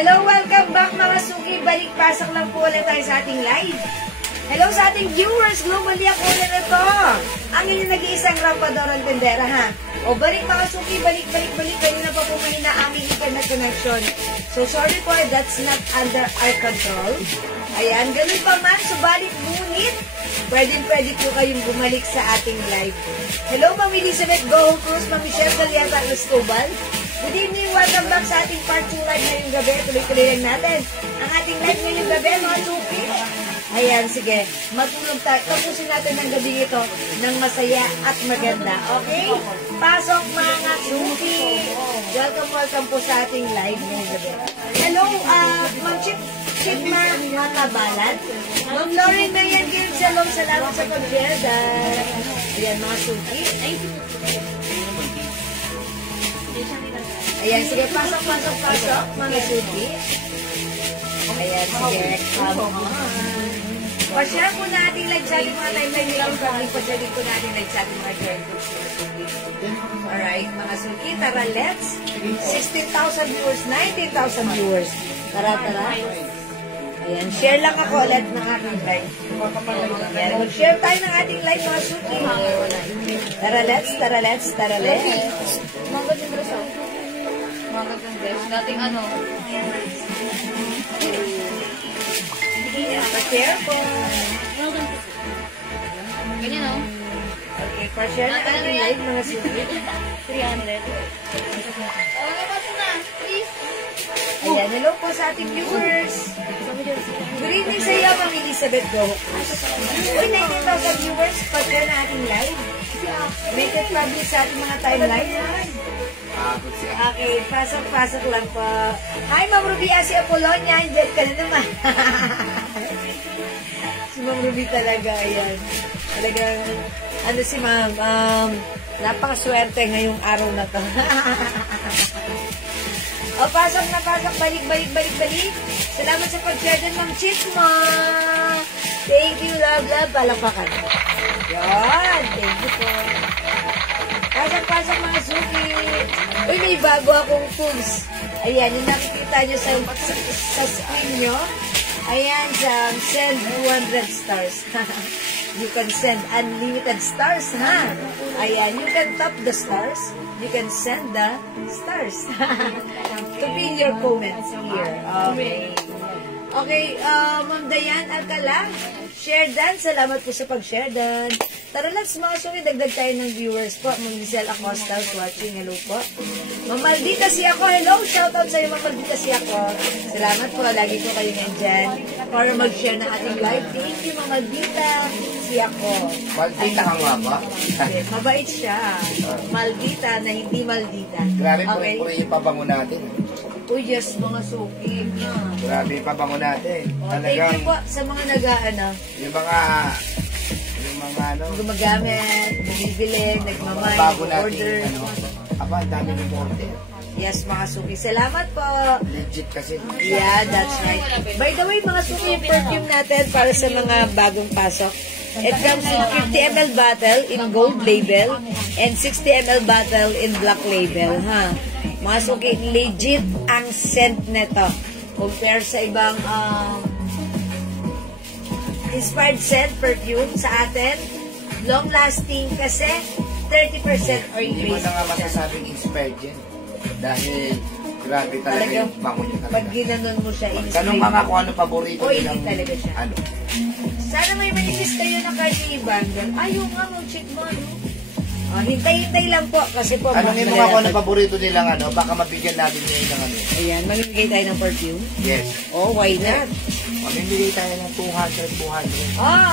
Hello, welcome back mga suki. Balik-pasok lang po ulit tayo sa ating live. Hello sa ating viewers. Globally ako ulit ito. Ang inyong nag-iisang Rampadorang Tendera, ha? O, balik mga suki. Balik. Kanina pa po mahina aming internet connection. So, sorry po, that's not under our control. Ayan, ganun pa man. Subalit, ngunit, pwede po kayong bumalik sa ating live. Hello, Ma'am Elizabeth Go Cruz, Ma'am Michelle Caliata Cristobal. Good evening, welcome back sa ating part 2 live ngayong gabi. Tuloy-tuloy lang natin ang ating live ngayong gabi, mga suki. Ayan, sige. Matulog tayo. Tapusin natin ang gabi ito ng masaya at maganda. Okay? Pasok mga suki. Welcome po sa ating live ngayong gabi. Hello, Ma'am Chipma Matabalan. Ma'am Lauren Mayan Gil, salamat sa pag-share. Ayan, mga suki. Ayan, sige, pasok, mga suki. Ayan, sige, come on. Pa-share po na ating live sa ating mga timeline nilang family. Pa-share po na ating live sa ating mga joint groups. Alright, mga suki, tara, let's. 16,000 viewers, 19,000 viewers. Tara. Ayan, share lang ako ulit ng ating live. Ayan, mag-share tayo ng ating live, mga suki. Tara, let's. Magandang dress ako. Magandang dress. Dating ano. Pa-share po. Ganyan o. Okay, pa-share na ating live, mga suki. 300. Labas mo na, please. Ayan, hello po sa ating viewers. Good evening sa iyo, Ma'am Elizabeth Go. Uy, 19,000 viewers, pa-share na ating live. Make it public sa ating mga timeline. Okay, pasok lang po. Hi, Ma'am Ruby, si Apolonia. Diyan ka na naman. Si Ma'am Ruby talaga, ayan. Talagang, ano si Ma'am, napakaswerte ngayong araw na to. O, pasok, balik. Salamat sa pag-share din, Ma'am Chitma. Thank you, love, palakpakan. Yan, thank you po. Pasok, mga suki. Uy, may bago akong tools. Ayan, yung nakikita nyo sa screen nyo. Ayan, send 200 stars. You can send unlimited stars, ha? Ayan, you can tap the stars. You can send the stars. To be in your comments here. Okay, Ma'am Dayan Alcala. Share dan. Salamat po sa pag-share dan. Tara, let's mga suki. Dagdag tayo ng viewers po. Ma'am Giselle Acosta watching. Hello po. Ma'am Maldita si ako. Hello. Shoutout sa iyo, Ma'am Maldita si ako. Salamat po. Lagi po kayo nandyan para mag-share na ating live. Thank you, Ma'am Maldita si ako. Maldita ka nga ba? Mabait siya. Maldita na hindi maldita. Grabe po yung pabango natin. Uy, yes, mga suki. Grabe yung pabango natin. Thank you po sa mga nag-ano. Yung mga ano. Gumagamit, bumibili, nagmamay, bago order. natin, ang dami ng order. Yes, mga suki. Salamat po. Legit kasi. Yeah, that's right. By the way, mga suki, yung perfume natin para sa mga bagong pasok. It comes in 50 ml bottle in gold label and 60 ml bottle in black label, ha? Mga suki, legit ang scent neto. Compare sa ibang inspired scent perfume sa atin, long-lasting kasi 30% oil Hindi mo based. na nga masasabing inspired yan. Dahil grabe talaga yung bango niya talaga. Pag ginanon mo siya, Tanong mga kung ano paborito oily nilang talaga siya. ano. Sana may manifest kayo na Cartier Bangle. Ayaw nga, mag-check mo, ano? Hintay-hintay lang po kasi po. Anong yung mga kung ano paborito nilang ano, baka mabigyan natin ngayon ng ano. Ayan, mamimigay tayo ng perfume. Yes. Oh, why not? Mamimigay tayo ng 200.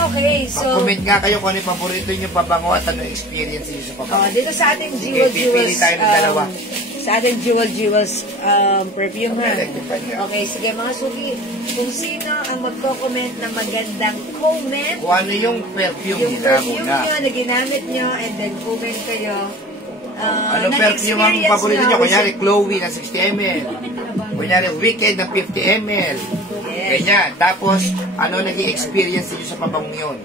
Okay. So, Mag-comment nga kayo kung ano yung paborito nyo pabango at ano experience nyo sa pabango. dito sa ating Sige, pipili tayo ng dalawa. Sa ating Jewels perfume, ha? Okay. Okay, sige mga suki. Kung sino ang magko-comment na magandang comment, Kung ano yung perfume yung nila perfume muna. nyo na ginamit nyo, and then comment kayo. Anong perfume ang paborito nyo? Kunyari, Chloe na 60 ml. Kunyari, Wicked na 50 ml. Yes. Ganyan. Tapos, ano naging experience niyo sa pabangong yun?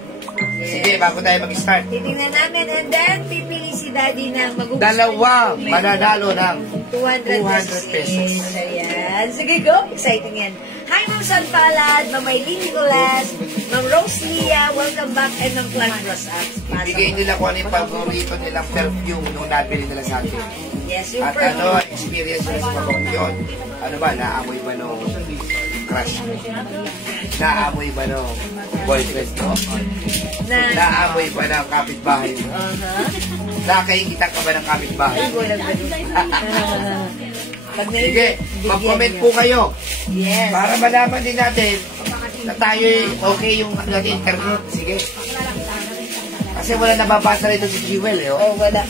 Sige, bago tayo mag-start. Titingnan namin, and then pipili si Daddy ng magugustuhan Dalawa yung comment. mananalo ng 200 pesos. Ayan. Sige, go. Exciting yan. Hi, Ma'am San Palad, Ma'am Eileen Nicolas, Ma'am Rose Lia, welcome back, and Ma'am Clark Rosas. Ibigay nila kung ano yung paborito nilang perfume nung nabili nila sa akin. Yes, yung At ano, experience nila sa pabong yun. Ano ba, naamoy ba nung crush mo? Naamoy ba nung boyfriend mo? Naamoy ba ng kapitbahay mo? Nakaingitan ka ba ng kapitbahay? Sige, mag-comment po kayo. Yes. Para malaman din natin na tayo okay yung natin internet. Sige. Kasi wala nababasa rito si Jewel eh. Oh, wala.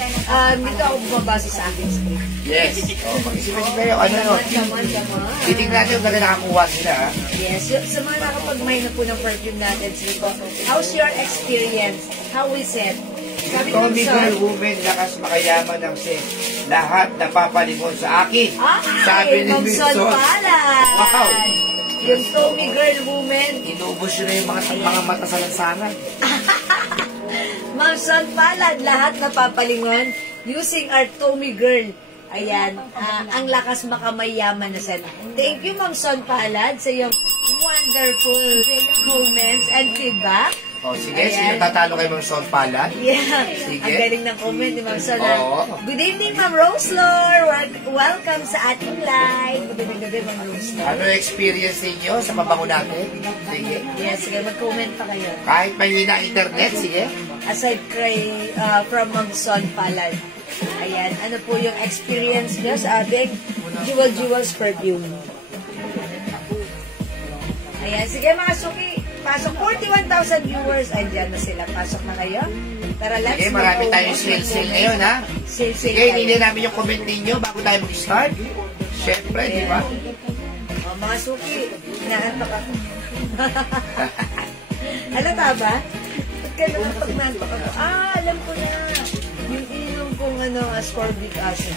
Dito ako bumabasa sa akin script. Yes. Mag-isip-isip kayo. Ano nun? Come on. Titignan natin yung nakakuha sila. Ha? Yes. Sa mga nakapag-may na po ng perfume natin, sige po. How's your experience? How is it? Sabi ko Tommy Girl Woman, lakas makayaman ng sex. Lahat napapalingon sa akin. Sabi ni Ma'am Sol Wilson. Palad. Wow. Yung Tommy Girl Woman. Inubos yun na yung mga mata sa lansangan. Ma'am Sol Palad, lahat napapalingon using our Tommy Girl. Ayan, ang lakas makamayaman na sana. Thank you, Ma'am Sol Palad, sa iyong wonderful comments and feedback. O sige, sino tatalo kay Ma'am Sol Palad? Yeah, Sige. ang galing ng comment ni Ma'am Sol. Oo. Good evening, Ma'am Roselor. Welcome sa ating live. Good evening, Ma'am Roselor. Ano yung experience ninyo sa pabango natin? Sige. Yes, sige, mag-comment pa kayo. Kahit mahina internet, sige. Aside kay from Ma'am Sol Palad. Ayan, ano po yung experience nyo sa ating Jewel's perfume? Ayan, sige mga suki, pasok 41,000 viewers. Andiyan na sila, pasok na kayo. Tara, let's Sige, marami tayong sale ngayon, ha? Sale Sige, hindi namin yung comment ninyo bago tayo mag-start. Siyempre, di ba? O, mga suki, inaantok ako. Alata ba? Ba't ka nakapag-nantok ako? Alam ko na. Yung inom kong ascorbic acid.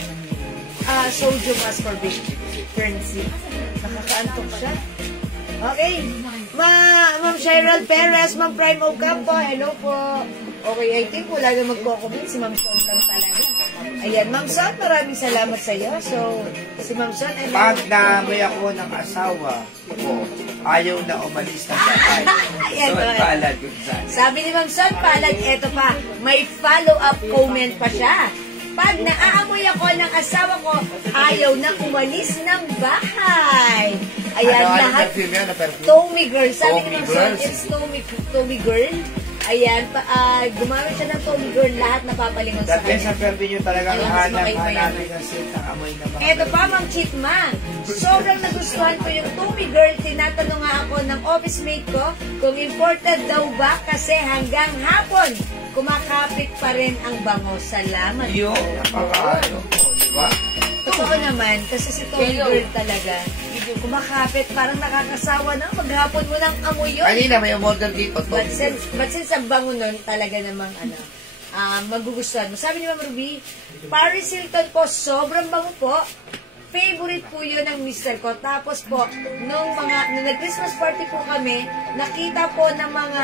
Sodium ascorbic currency. Nakakaantok siya. Okay. Ma'am Cheryl Perez, Ma'am Prime Ocampo, hello po. Okay, I think wala na magko-comment. Si Ma'am Son lang talaga. Ayan, Ma'am Son, maraming salamat sa iyo. So, si Ma'am Son, Pag naamoy ako ng asawa ko, ayaw na umalis ng bahay. Ayan, So, okay. palad yun sa Sabi ni Ma'am Son Palad, eto pa, may follow-up comment pa siya. Pag naaamoy ako ng asawa ko, ayaw na umalis ng bahay. Ayan, ano lahat. perfume yan? Ano perfume? Tommy Girl. Sabi ni Tommy Ma'am Son, Girl. it's Tommy Girl. Ayan, gumamit siya ng Tommy Girl, lahat napapalingon sa The best kanya. ang perfume nyo talaga Ayan, hanapin makaiba ng scent ng amoy ng mga Eto pa, Ma'am Chitma. Sobrang nagustuhan ko yung Tommy Girl. Tinatanong nga ako ng office mate ko kung imported daw ba kasi hanggang hapon kumakapit pa rin ang bango. Salamat. Yo, napakaano po, di ba? Totoo naman, kasi si Tommy Girl talaga, kumakapit, parang nakakasawa na. Maghapon mo ng amoy yun. Kanina may umorder dito. But since ang bango nun, talaga namang magugustuhan mo. Sabi ni Ma'am Ruby, Paris Hilton po, sobrang bango po. Favorite po yun ng mister ko. Tapos po, nung nag-Christmas party po kami, nakita po ng mga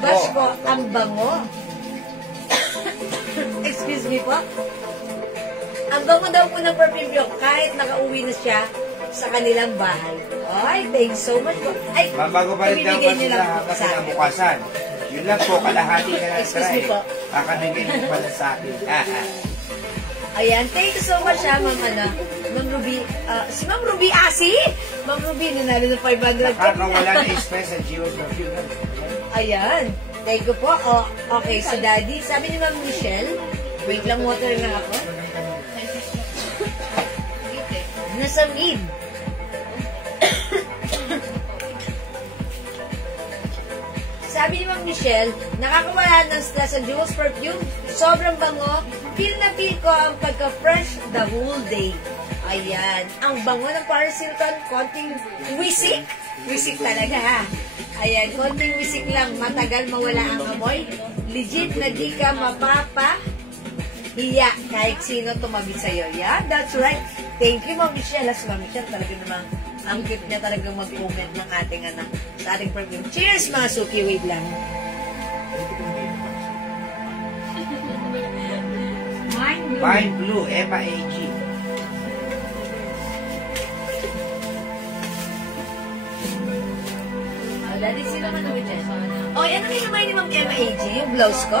batch po, ang bango. Excuse me po. Ang bango daw po ng perfume ko, kahit nakauwi na siya sa kanilang bahay. Ay, thanks so much po. Ay, Bago pa rin daw ibibigay pa niyo sila lang po kasi sa akin. nabukasan. Yun lang po, kalahati na lang Excuse me try. po. Kakabigay mo pala sa akin. Ayan, thank you so much Ma'am Ruby. Si Ma'am Ruby Asi? Ma'am Ruby, nanalo ng 500. Nakakawala na stress sa Jewel's perfume. Ayan. Thank you po. Okay, si Daddy. Sabi ni Ma'am Michelle, wait lang, water nga ako. Nasa mid. Sabi ni Ma'am Michelle, nakakawala ng stress sa Jewel's perfume. Sobrang bango. Feel na feel ko ang pagka-fresh the whole day. Ayan. Ang bango ng Paris Hilton, konting wisik. Wisik talaga ha. Ayan, konting wisik lang. Matagal mawala ang amoy. Legit na di ka hiya kahit sino tumabi sa'yo. Yeah, that's right. Thank you, Ma'am Michelle. Si Ma'am Michelle talaga namang ang cute niya talagang mag-comment ng ating sa ating perfume. Cheers, mga suki. Wait lang. Mind Blue, Emma AG. Daddy, sino man naman dyan? Okay, ano rin naman ni Ma'am Emma AG? Yung blouse ko?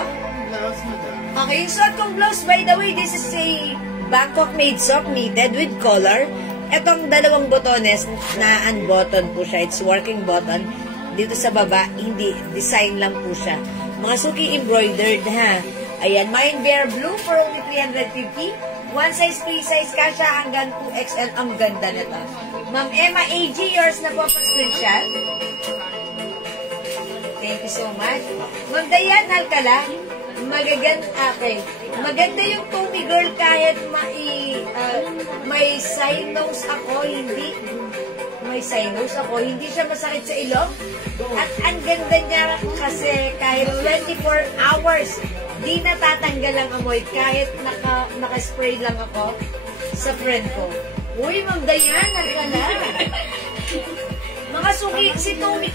Okay, yung suot kong blouse, by the way, this is a Bangkok made sock knitted with collar. Etong dalawang botones na unbutton po siya. It's working button. Dito sa baba, hindi. Design lang po siya. Mga suki embroidered, ha? Ayan, Mine Bear Blue for only 350. One size, free size kasha hanggang 2XL. Ang ganda nito. Ma'am Emma AG, yours na po pa screenshot. Thank you so much. Ma'am Dayan Alcala, maganda yung Tommy Girl kahit may side nose ako, hindi. May side nose ako, hindi siya masakit sa ilong. At ang ganda niya kasi kahit 24 hours, di natatanggal ang amoy kahit naka-spray lang ako sa friend ko. Uy, Ma'am Dayan Alcala. Mga suki, si Tommy,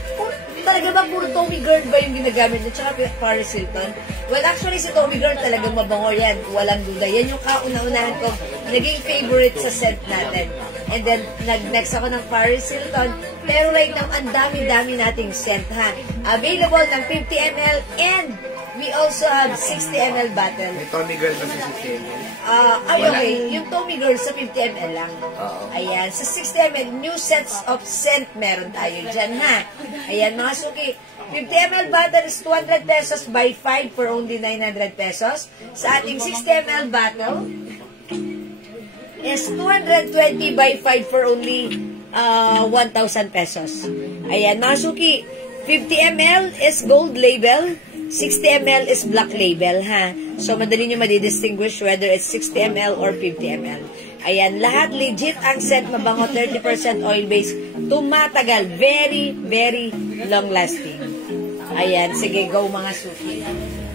talaga ba puro Tommy Girl ba yung ginagamit niya? Tsaka Paris Hilton? Well, actually, si Tommy Girl talagang mabango yan. Walang duda. Yan yung kauna-unahan ko. Naging favorite sa scent natin. And then, next ako ng Paris Hilton. Pero right now, ang dami-dami nating scent, ha? Available ng 50 ml and we also have 60 ml bottle. May Tommy Girl pa sa 60 ml. Okay. Yung Tommy Girl sa 50 ml lang. Ayan. Sa 60 ml, new sets of scent meron tayo dyan, ha? Ayan, mga suki. 50 ml bottle is 200 pesos by 5 for only 900 pesos. Sa ating 60 ml bottle is 220 by 5 for only 1,000 pesos. Ayan, mga suki. 50 ml is gold label. 60 ml is black label, ha? So, madali nyo madidistinguish whether it's 60 ml or 50 ml. Ayan, lahat legit ang scent, mabango, 30% oil-based, tumatagal, very, very long-lasting. Ayan, sige, go mga suki.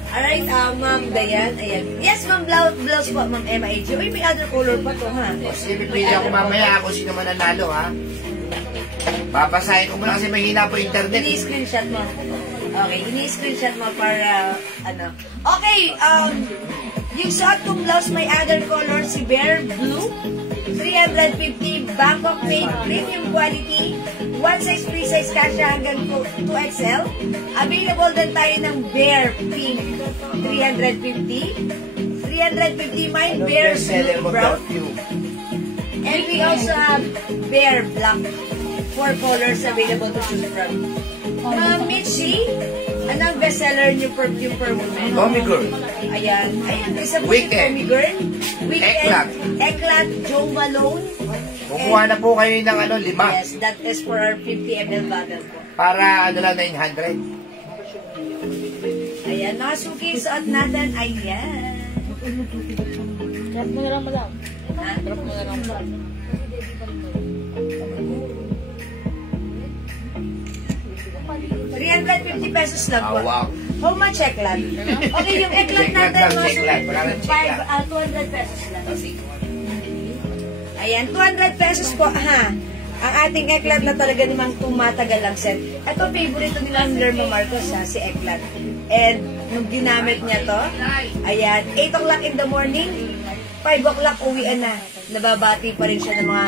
Alright, Ma'am Dayan, ayan. Yes, Ma'am, blouse po, Ma'am Emma AG. Uy, may other color pa to, ha? Sige, pipili ako mamaya ako sino man nanalo, ha? Papasahin ko muna kasi mahina po internet. Ini-screenshot mo. Okay, ini-screenshot mo para, Okay, yung suot kong blouse may other color, si Bear Blue, 350, Bangkok made, premium quality, one size, free size kasha hanggang 2XL. Available din tayo ng Bear Pink, 350, 350 Mine Bear Blue Brown, and we also have Bear Black, 4 colors available to choose from. Mitzi, anong bestseller niyo perfume per woman? Tommy Girl. Ayan. Ayan, isa po si Weekend. Tommy Girl. Eklat. Eklat, Joe Malone. Kukuha na po kayo ng 5. Yes, that is for our 50 ml bottle po. Para lang 900. Ayan, nakasuki suot natin. Ayan. Drop mo na lang madam. Ha? Drop mo na lang madam. 350 pesos lang po. Wow. How much eklat? Okay, yung eklat Eklat natin, lang, mga eklat. Wala nang eklat. 200 pesos lang. Ayan, 200 pesos po, ha? Ang ating eklat na talaga namang tumatagal lang set. Ito, favorite nila ng Lerma Marcos, ha, si eklat. And, nung ginamit niya to, ayan, 8 o'clock in the morning, 5 o'clock uwian na. Nababati pa rin siya ng mga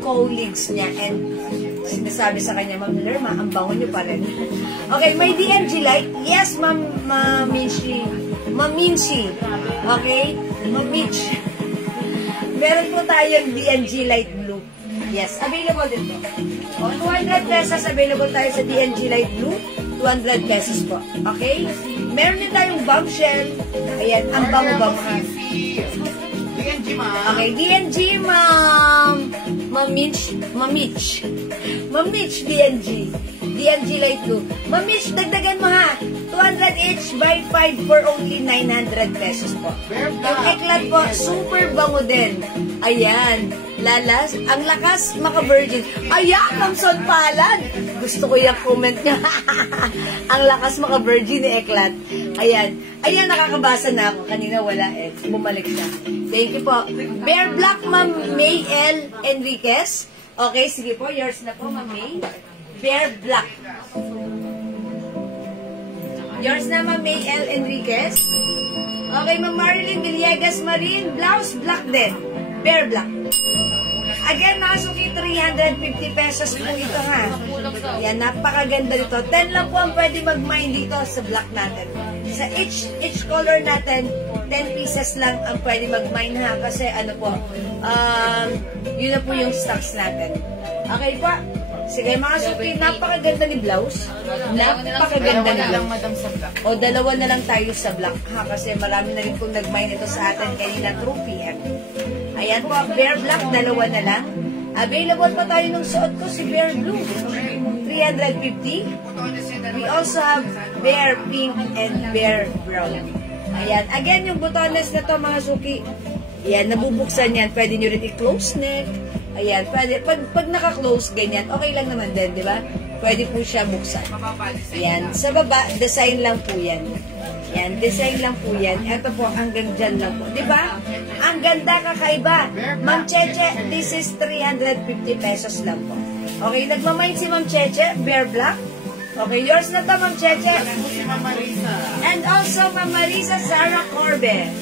colleagues niya. And, sinasabi sa kanya, Ma'am Lerma, ang bango niyo pa rin. Okay, may DMG light. Yes, Ma'am Minshi. Ma'am Minshi. Okay? Ma'am Minshi. Meron po tayong DMG light blue. Yes, available din po. O, 200 pesos available tayo sa DMG light blue. 200 pesos po. Okay? Meron din tayong bombshell. Ayan, ang bango-bango. Okay, DNG, Ma'am Mitch, DNG. DNG Light Blue. Ma'am Mitch, dagdagan mo ha. 200 each by 5 for only 900 pesos po. Yung eklat po, super bango din. Ayan. Lalas, ang lakas maka-virgin. Ayan, Ma'am Son Palad. Gusto ko yung comment niya. Ang lakas maka-virgin ni eklat. Ayan. Ayan, nakakabasa na ako. Kanina wala eh. Bumalik siya. Thank you po. Bear Black, Ma'am May L. Enriquez. Okay, sige po. Yours na po, Ma'am May. Bear Black. Yours na, Ma'am May L. Enriquez. Okay, Ma'am Marilyn Villegas Marine, blouse black din. Bear black. Again, mga suki, 350 pesos po ito ha. Yan, napakaganda dito. 10 lang po ang pwede mag-mine dito sa black natin. Sa each color natin, 10 pieces lang ang pwede mag-mine ha. Kasi ano po, yun na po yung stocks natin. Okay po? Sige mga suki, napakaganda ni blouse. Napakaganda ni blouse. O dalawa na lang tayo sa black ha. Kasi marami na rin pong nag-mine ito sa atin kanina 2 PM. Ayan po, Bear Black, dalawa na lang. Available pa tayo nung suot ko, si Bear Blue. 350. We also have Bear Pink and Bear Brown. Ayan. Again, yung butones na to mga suki. Ayan, nabubuksan yan. Pwede nyo rin i-close neck. Ayan, pwede. Pag naka-close, ganyan, okay lang naman din, di ba? Pwede po siya buksan. Ayan. Sa baba, design lang po yan. Yan, design lang po yan. Ito po, hanggang dyan lang po. Diba? Ang ganda, kakaiba. Ma'am Cheche, this is 350 pesos lang po. Okay, nagmamind si Ma'am Cheche, Bear Black. Okay, yours na to, Ma'am Cheche. And also, Ma'am Marisa Sarah Corbe.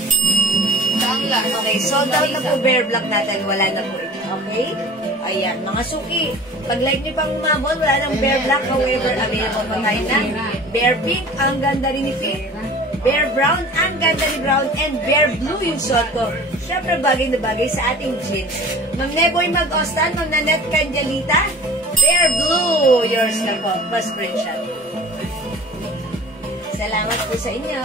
Okay, sold out na po Bear Black natin. Wala na po ito. Okay? Ayan, mga suki. Pag like nyo pang umabot, wala ng Bear Black. However, available pa tayo na. Bear Pink, ang ganda rin ni Pink. Bear Brown, ang ganda ni Brown, and Bear Blue yung suot ko. Siyempre, bagay na bagay sa ating jeans. Ma'am Neboy Mag-Ostan, Ma'am Nanette Canjalita, Bear Blue, yours na po, first screenshot. Salamat po sa inyo.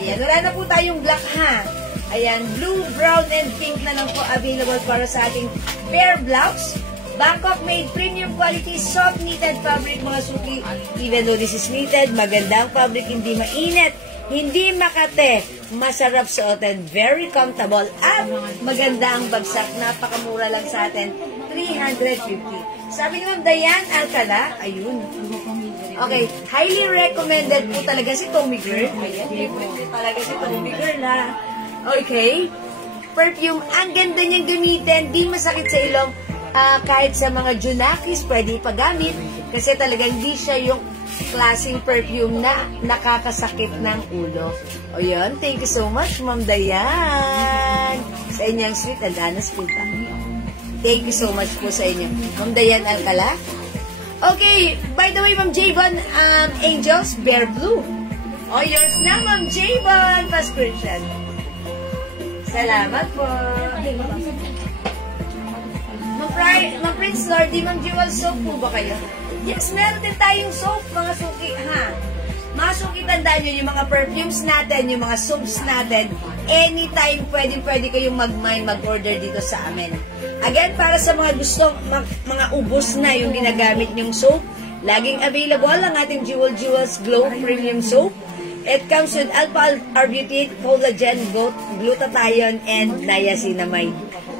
Ayan, wala na po tayong black ha. Ayan, blue, brown, and pink na lang po available para sa ating Bear blouse. Bangkok made premium quality soft knitted fabric mga suki. Even though this is knitted, magandang fabric, hindi mainit, hindi makate, masarap suotin, very comfortable, at maganda ang bagsak. Napakamura lang sa atin, 350. Sabi ni Ma'am Dayan Alcala, ayun. Okay, highly recommended po talaga si Tommy Girl. Ayan, recommended talaga si Tommy Girl ha. Okay, perfume, ang ganda niyang gamitin, di masakit sa ilong. Kahit sa mga junakis, pwede ipagamit kasi talagang hindi siya yung klaseng perfume na nakakasakit ng ulo. O yun, thank you so much, Ma'am Dayan. Sa inyong sweet and honest feedback. Thank you so much po sa inyo. Ma'am Dayan Alcala. Okay, by the way, Ma'am Javon, Angels, Bear Blue. O, yours na, Ma'am Javon. Pa-screenshot. Salamat po. Ma'am Prince Lordy, Ma'am Jewel, soap po ba kayo? Yes, meron din tayong soap, mga suki, ha? Mga suki, tandaan nyo, yung mga perfumes natin, yung mga soaps natin, anytime, pwede kayong mag-order dito sa amin. Again, para sa mga gustong, mga ubos na yung ginagamit nyong soap, laging available ang ating Jewels Glow Premium Soap. It comes with alpha-arbutate, collagen, glutathione, and niacinamide.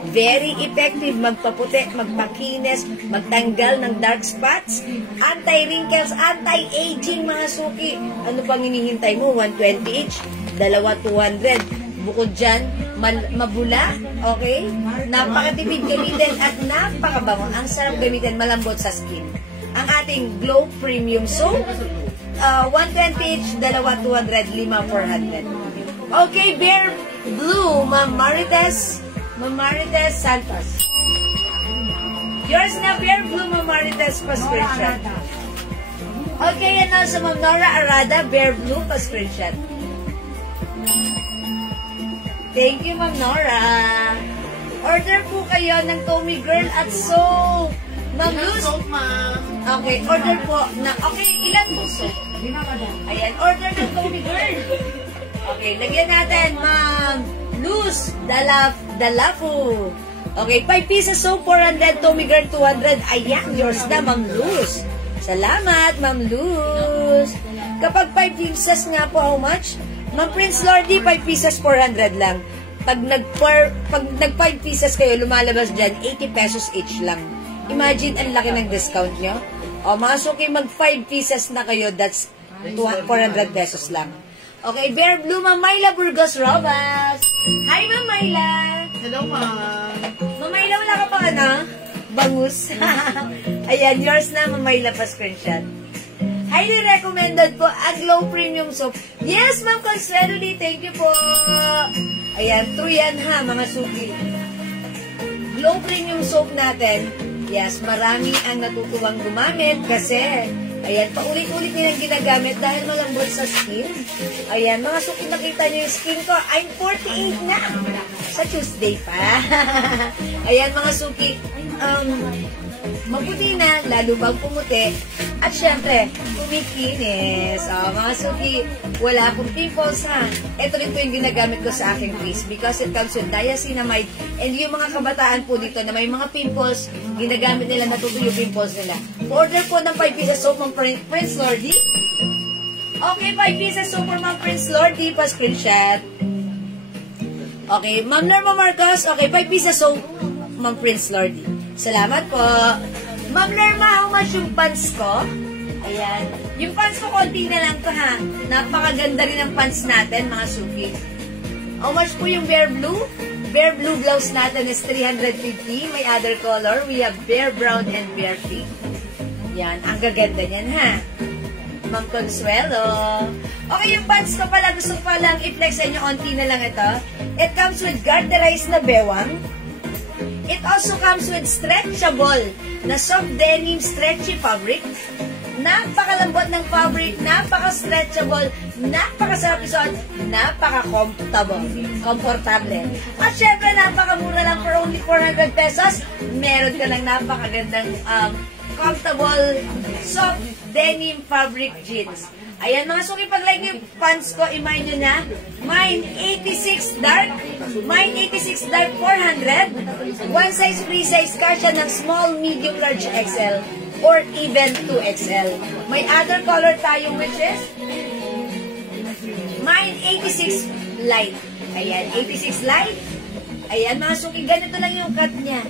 Very effective, magpaputi, magpakinis, magtanggal ng dark spots, anti-wrinkles, anti-aging mga suki. Ano pang hinihintay mo? 120 each, dalawa 200. Bukod dyan, mabula, okay? Napakatipid gamitin at napakabango. Ang sarap gamitin, malambot sa skin. Ang ating Glow Premium Soap, 120 each, dalawa 200, lima 400. Okay, Bear Blue, Ma'am Marites Santos. Yours na, Bear Blue, Ma'am Marites, pa-screenshot. Okay, yan na sa Ma'am Nora Arada, Bear Blue, pa-screenshot. Thank you, Ma'am Nora. Order po kayo ng Tommy Girl at soap. Ma'am Luz. Okay, order po. Okay, ilan po soap? Ayan, order ng Tommy Girl. Okay, lagyan natin, Ma'am Luz, Dalafu. Okay, 5 pieces soap, 400, Tommy Girl, 200. Ayan, yours na, Ma'am Luz. Salamat, Ma'am Luz. Kapag 5 pieces nga po, how much? Ma'am Prince Lordy, 5 pieces, 400 lang. Pag nag 5 pieces kayo, lumalabas dyan, 80 pesos each lang. Imagine, ang laki ng discount nyo. O, mga suki, mag 5 pieces na kayo, that's 400 pesos lang. Okay, Bear Blue, Ma'am Myla Burgos Robas. Hi, Ma'am Myla. Hello, Ma'am. Ma'am Myla, wala ka pa bangus. Ayan, yours na, Ma'am Myla, pa screenshot. highly recommended po ang Glow Premium Soap. Yes, Ma'am Consuelo Lee, thank you po. Ayan, true yan ha, mga suki. Glow Premium Soap natin, yes, marami ang natutuwang gumamit kasi, ayan, paulit-ulit nilang ginagamit dahil malambot sa skin. Ayan, mga suki, nakita niyo yung skin ko, I'm 48 na. Sa Tuesday pa. Ayan, mga suki, maputi na, lalo bang pumuti, at syempre, kumikinis. Mga suki, wala akong pimples ha. Ito rin po yung ginagamit ko sa aking face because it comes with niacinamide and yung mga kabataan po dito na may mga pimples, ginagamit nila, natutuyo yung pimples nila. Order po ng 5 pieces soap ng Prince Lordy. Okay, 5 pieces soap for Ma'am Prince Lordy, pa-screenshot. Okay, Ma'am Norma Marcos, okay, 5 pieces soap, Ma'am Prince Lordy. Salamat po. Ma'am Lerma, how much yung pants ko? Ayan. Yung pants ko, konti na lang to ha. Napakaganda rin ang pants natin, mga suki. How much po yung Bear Blue? Bear Blue blouse natin is 350. May other color. We have Bear Brown and Bear Pink. Yan. Ang gaganda niyan ha. Ma'am Consuelo. Okay, yung pants ko pala, gusto ko palang i-flex sa inyo. Konti na lang ito. It comes with garterized na bewang. It also comes with stretchable na soft denim stretchy fabric. Napakalambot ng fabric, napaka-stretchable, napakasarap isuot, napaka-comfortable. At syempre, napakamura lang for only 400 pesos. Meron ka lang napakagandang comfortable soft denim fabric jeans. Ayan mga suki, pag-like yung pants ko, i-mine nyo na. Mine 86 dark. Mine 86 dark 400. One size free size ka siya ng small, medium, large XL or even 2XL. May other color tayo which is mine 86 light. Ayan, 86 light. Ayan mga suki, ganito lang yung cut niya.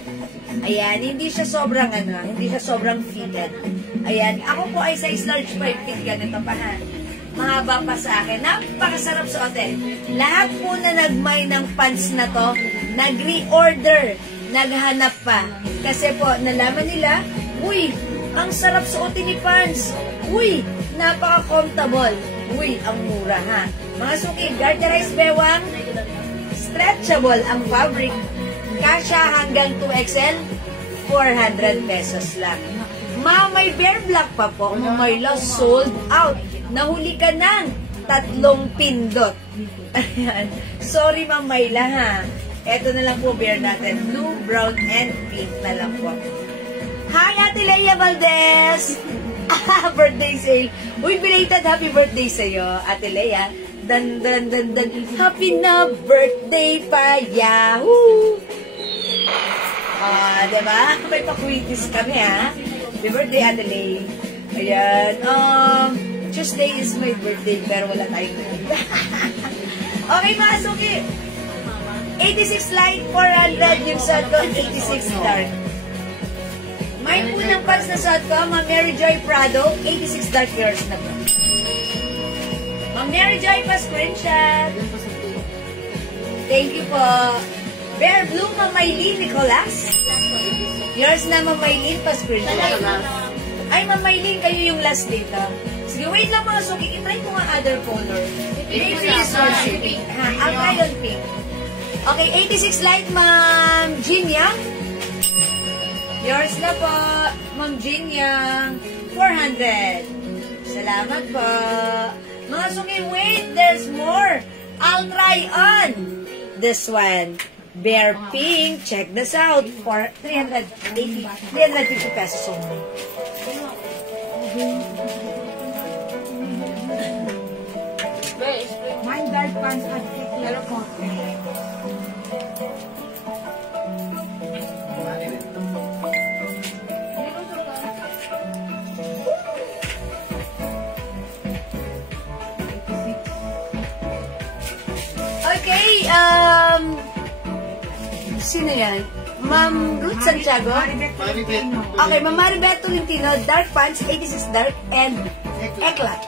Ayan, hindi siya sobrang hindi siya sobrang fitted. Ayan, ako po ay size large 5 feet, ganito pa ha. Mahaba pa sa akin. Napakasarap suotin. Lahat po na nagmay ng pants na to, nag-reorder, naghanap pa. Kasi po, nalaman nila, uy, ang sarap suotin ni pants. Uy, napaka-comfortable. Uy, ang mura ha. Mga suki, garterized bewang, stretchable ang fabric. Kasya hanggang 2XL, 400 pesos lang. May Bear Black pa po. May lost sold out. Nahuli ka ng 3 pindot. Ayan. Sorry, Ma'am Mayla, ha. Ito na lang po bear natin. Blue, brown, and pink na lang po. Hi, Ate Leia Valdez! Birthday sale. Uy, belated happy birthday sa'yo, Ate Leia. Dan, dan, dan, dan. Happy na birthday pa, yahoo! Diba? May pa-quizzes kami, ha? Happy birthday, Adelaide. Ayan. Tuesday is my birthday, pero wala tayong birthday. Okay, mga suki. 86 light, 400 yung suot ko, 86 dark. May unang pants na suot ko, Ma'am Mary Joy Prado, 86 dark yours na po. Ma'am Mary Joy, pa-screenshot. Thank you po. Bear Blue, Ma'am Maylene Nicolas. Yours na, Ma'am Maylene, pa-screenshot. Ay, Ma'am Maylene, kayo yung last dito. Sige, wait lang mga suki. I-try ko nga other color. Maybe is or pink. I'll try on pink. Okay, 86 light, Ma'am Jinya. Yours na po, Ma'am Jinya. 400. Salamat po. Mga suki, wait, there's more. I'll try on this one. Bear Pink. Check this out for 350 pesos only. Mine dark pants at yellow cotton. Okay, sino yan? Ma'am Ruth Santiago? Okay, Ma'am Maribeth Tolentino, dark pants, 86 dark, and eklat.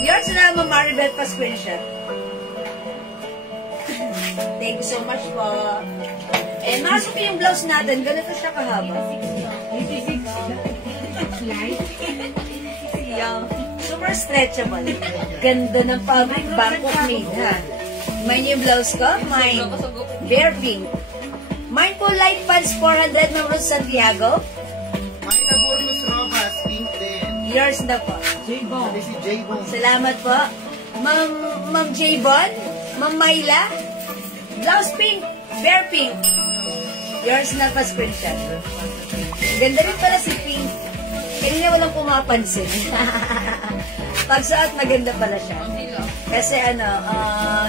Yours na, Ma'am Maribeth, pa-screenshot. Thank you so much po. And masok yung blouse natin, ganito siya kahaba. 86 light. Yeah. Super stretchable. Ganda ng fabric, Bangkok made, ha? Mine yung blouse ko, mine bare pink. Mine po light pants 400 ng Ruth Santiago. May Burgos Rojas, pink din. Yours na po. J-Bone. Si J-Bone. Salamat po. Ma'am J-Bon, Ma'am Myla, blouse pink, bare pink. Yours na pa screenshot. Ganda rin pala si pink. Kanina walang pumapansin. Pagsuot, maganda pala siya. Kasi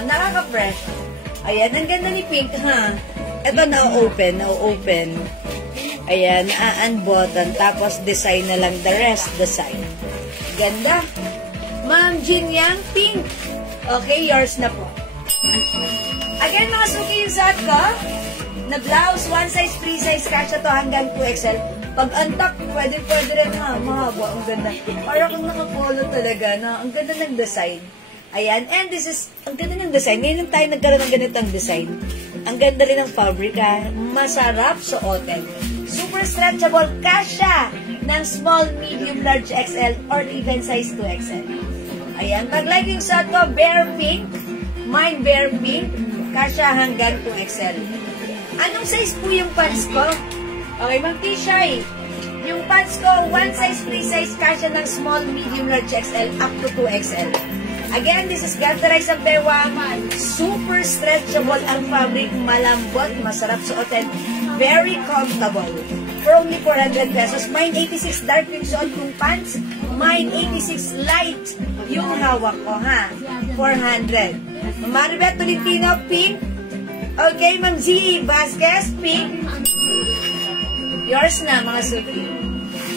nakaka-fresh. Ayan, ang ganda ni pink, ha? Ito na-open. Ayan, unbutton. Tapos design na lang the rest, the side. Ganda. Ma'am Jin Yang, pink. Okay, yours na po. Again, mga suki yung suot ko. Na blouse, one size, free size, kasya to hanggang 2XL. Pag antak, pwede rin ha, mahaba, ang ganda. Para kung nakapolo talaga, na ang ganda ng design. Ayan, and this is, ang ganda ng design. Ngayon tayo nagkaroon ng ganitong design. Ang ganda rin ng fabric, ha. Masarap suotin. Super stretchable, kasya ng small, medium, large XL, or even size 2XL. Ayan, pag like yung suot ko, bare pink, mine bare pink, kasya hanggang 2XL. Anong size po yung pants ko? Okay, Ma'am Tishay. Yung pants ko, one size, free size, kasya ng small, medium, large XL, up to 2XL. Again, this is Gantaray sa Bewang. Super stretchable ang fabric, malambot, masarap suotin, very comfortable. For only 400 pesos. Mine 86 dark yung suot kong pants. Mine 86 light yung hawak ko, ha? 400. Maribet Tolentino, pink. Okay, Ma'am Z. Vasquez, pink. Yours na, mga suki.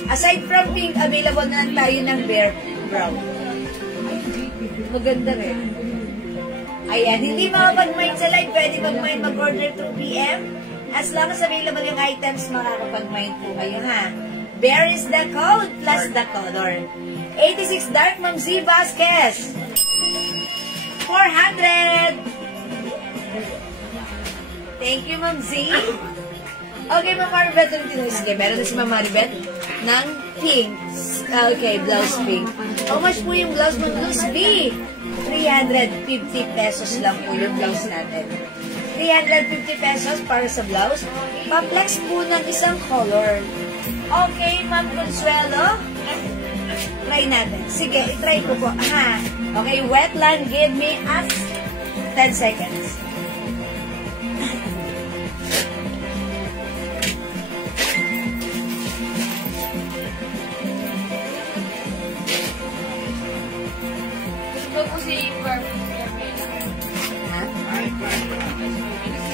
Aside from pink, available na lang tayo ng bare brown. Maganda rin. Ayan, hindi makapag-mind sa live. Pwede mag-mind mag-order 2 p.m. As long as available yung items, makakapag-mind po kayo, ha? Bare is the code plus the color. 86 dark, Ma'am Z. Vasquez. 400. Thank you, Ma'am Z. Okay, Ma'am Maribet. Sige, meron na si Ma'am Maribet ng pink. Okay, blouse pink. How much po yung blouse mo? Blouse B. 350 pesos lang po yung blouse natin. 350 pesos para sa blouse. Pa-flex po ng isang color. Okay, Ma'am Consuelo. Try natin. Sige, itry ko po. Ha. Okay, Wetland, give me us 10 seconds. Ito po si Ha?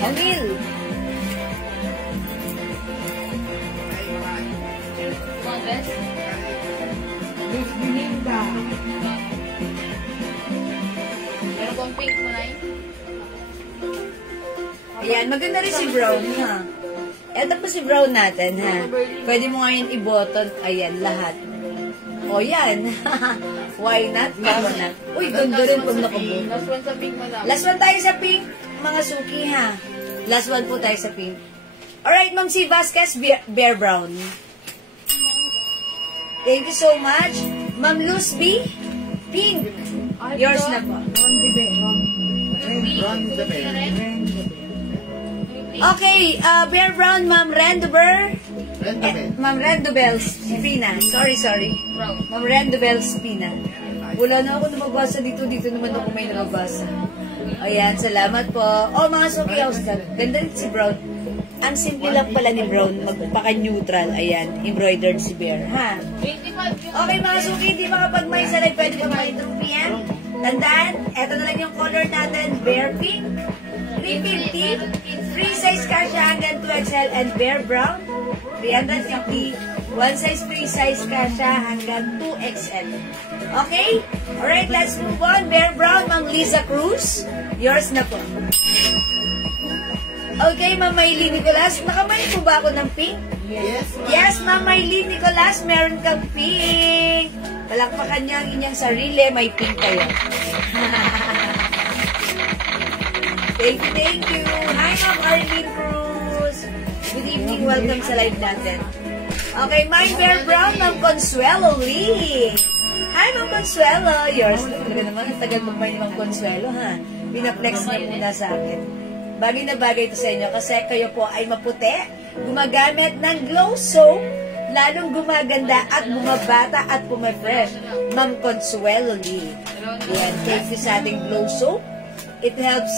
Kamil. Condes. Meron pong pink mo na Ayan, maganda rin si Brown, ha? Ito po si Brown natin, ha? Pwede mo ngayon i-button. Ayan, lahat. O, yan. Why not? Tama na. Uy, ganda rin pag nakabuto. Last one sa pink mo lang. Last one tayo sa pink, mga suki, ha? Last one po tayo sa pink. Alright, Ma'am C. Vasquez, Bear Brown. Thank you so much. Ma'am Luz B, pink. Yours na po. Okay, Bear Brown, Ma'am Rendover. Ma'am Rendobel Spina. Sorry. Brown. Ma'am Rendobel Spina. Wala na ako namabasa dito naman ako may namabasa. Ayan, salamat po. Oh, mga suki Austin. Ganda rin si Brown. Ang simple lang pala ni Brown, magpaka-neutral. Ayan, embroidered si Bear. Ha? 25 yung... Okay, mga suki, di makapag-may sa live, pwede pa may 2 p.m. Tandaan, eto na lang yung color natin, Bear Pink, 350, free size kasha hanggang 2XL, and Bear Brown, 350, one size free size kasha hanggang 2XL. Okay? Alright, let's move on. Bear Brown, Ma'am Liza Cruz, yours na po. Okay, Ma'am Maylene Nicolas, nakamay po ba ako ng pink? Yes, Ma'am Maylene Nicolas, meron kang pink. Palakpakan niya ang inyang sarili, may pink kayo. Thank you. Hi, Ma'am Arlene Cruz. Good evening, welcome sa live natin. Okay, my Bear Brown, Ma'am Consuelo Lee. Hi, Ma'am Consuelo. Yours. Talaga naman, ang tagal mag-buy ni Ma'am Consuelo, ha? Pinaplex niya muna sa akin. Bagay na bagay ito sa inyo kasi kayo po ay maputi, gumagamit ng glow soap, lalong gumaganda at bumabata at pumafresh. Ma'am Consuelo Lee. Yan, thank you sa ating glow soap. It helps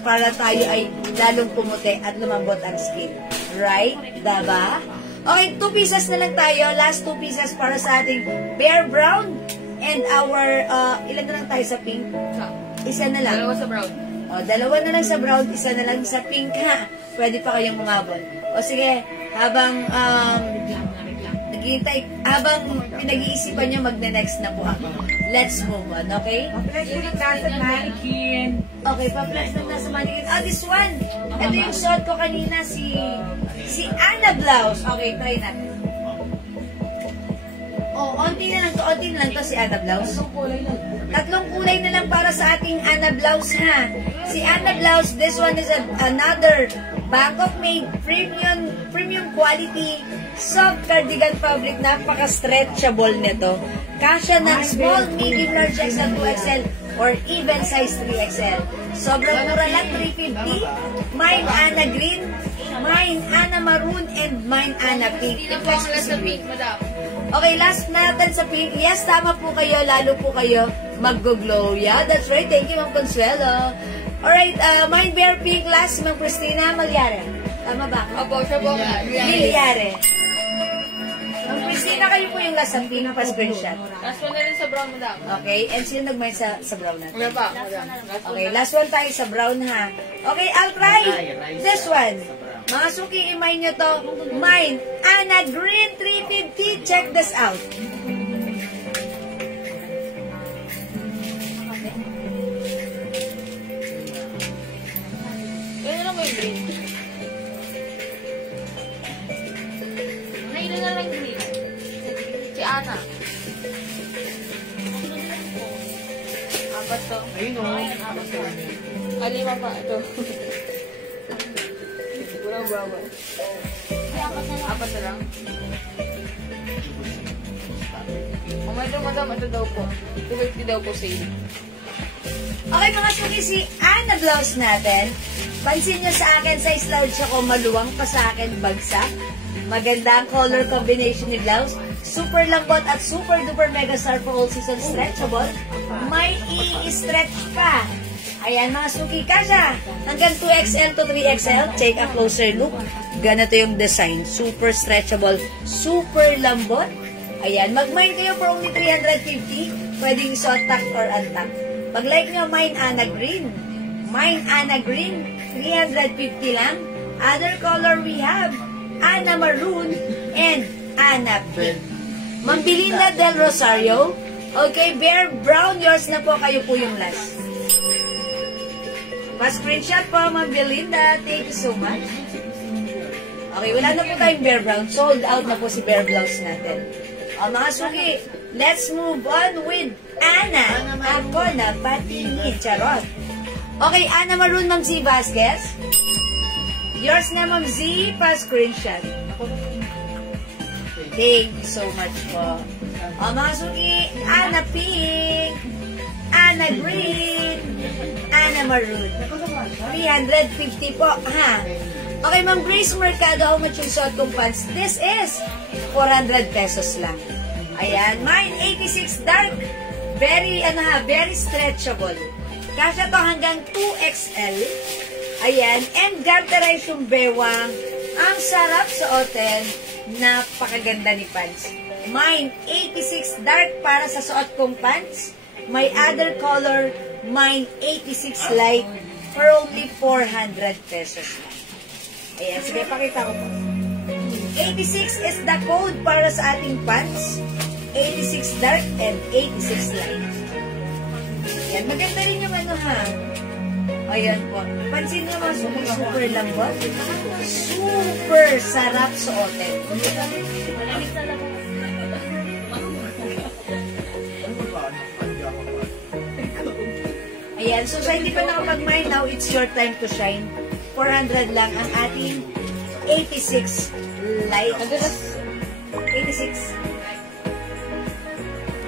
para tayo ay lalong pumuti at lumambot ang skin. Right? Diba? Okay, 2 pieces na lang tayo. Last 2 pieces para sa ating Bear Brown and our, ilan na lang tayo sa pink? Isa na lang. Dalawa sa brown. O, 2 na lang sa brown, isa na lang sa pink, ha? Pwede pa kayong umabot. O, sige, habang, naghihintay, habang pinag-iisipan nyo, magna-next na po ako. Let's move on, okay? Flex yung nasa mannequin. Okay, pa-flex na nasa mannequin. Oh, this one! Ito yung shot ko kanina, si Anna Blouse. Okay, try natin. Oh, onti na lang to si Anna Blouse. Tatlong kulay na lang para sa ating Anna Blouse, ha? Si Anna Blouse, this one is another Bangkok made premium quality soft cardigan fabric. Napaka-stretchable nito. Kasya ng small, medium, large XL, 2XL, or even size 3XL. Sobrang mura lang, 350. Mine Anna Green, mine Anna Maroon, and mine Anna Pink. Hindi na po ang last na pink, madam. Okay, last natin sa pink. Yes, tama po kayo. Lalo po kayo mag-glow. Yeah, that's right. Thank you, Ma'am Consuelo. Alright, mine Bear Pink. Last, Ma'am Christina Malyare. Tama ba? Opo, siya po. Malyare. Ma'am Christina, kayo po yung last sa pink pa-screenshot. Last one na rin sa brown, madam. Okay, and sino nag-mine sa brown natin? Wala pa, madam. Okay, last one tayo sa brown, ha? Okay, I'll try this one. Mga suki, i-mine nyo to. Mine, Anna Green 350. Check this out. Kaya na lang mo yung green. Ngayon na lang green. Si Ana. Apat to. Ayun o. Lima pa. Ito. Walang bawal. Apat na lang. Oh, ito madam, ito daw po. 250 daw po sale. Okay, mga suki, si Anna Blouse natin. Pansin nyo sa akin, size large ako, maluwang pa sa akin, bagsak. Maganda ang color combination ni blouse. Super lambot at super duper mega star for all season stretchable. May i-stretch pa. Ayan, mga suki, kasha. Hanggang 2XL to 3XL. Take a closer look. Ganito yung design. Super stretchable. Super lambot. Ayan, mag-mine kayo for only 350. Pwedeng isuot tucked or untucked. Pag-like nyo, mine Anna Green. Mine Anna Green. 350 lang. Other color we have Anna Maroon and Anna Pink. Ma'am Belinda Del Rosario. Okay, Bear Brown. Yours na po. Kayo po yung last. Pa-screenshot po, Ma'am Belinda. Thank you so much. Okay, wala na po tayong Bear Brown. Sold out na po si Bear Blouse natin. Mga suki, let's move on with Anna. Ako na patingin. Charot. Okay, Anna Maroon, Ma'am Z Vasquez. Yours na, Ma'am Z. Pa-screenshot. Thank you so much po. Mga suki, Anna Pink. Anna Green. Anna Maroon. 350 po, ha? Okay, Ma'am Grace Mercado, how much yung suot kong pants? This is 400 pesos lang. Ayan, mine 86 dark. Very, very stretchable. Kasya to hanggang 2XL. Ayan, and garterize yung bewang. Ang sarap sa hotel. Napakaganda ni pants. Mine 86 dark para sa suot kong pants. My other color, mine 86 light for only 400 pesos lang. Ayan, sige, pakita ko po. 86 is the code para sa ating pants. 86 dark and 86 light. Ayan, maganda rin yung ha. Ayan po. Pansin nyo mga super lambot. Super sarap sa hotel. Ayan, so sa hindi pa nakapag-mine now, it's your time to shine. 400 lang ang ating 86 light. 86.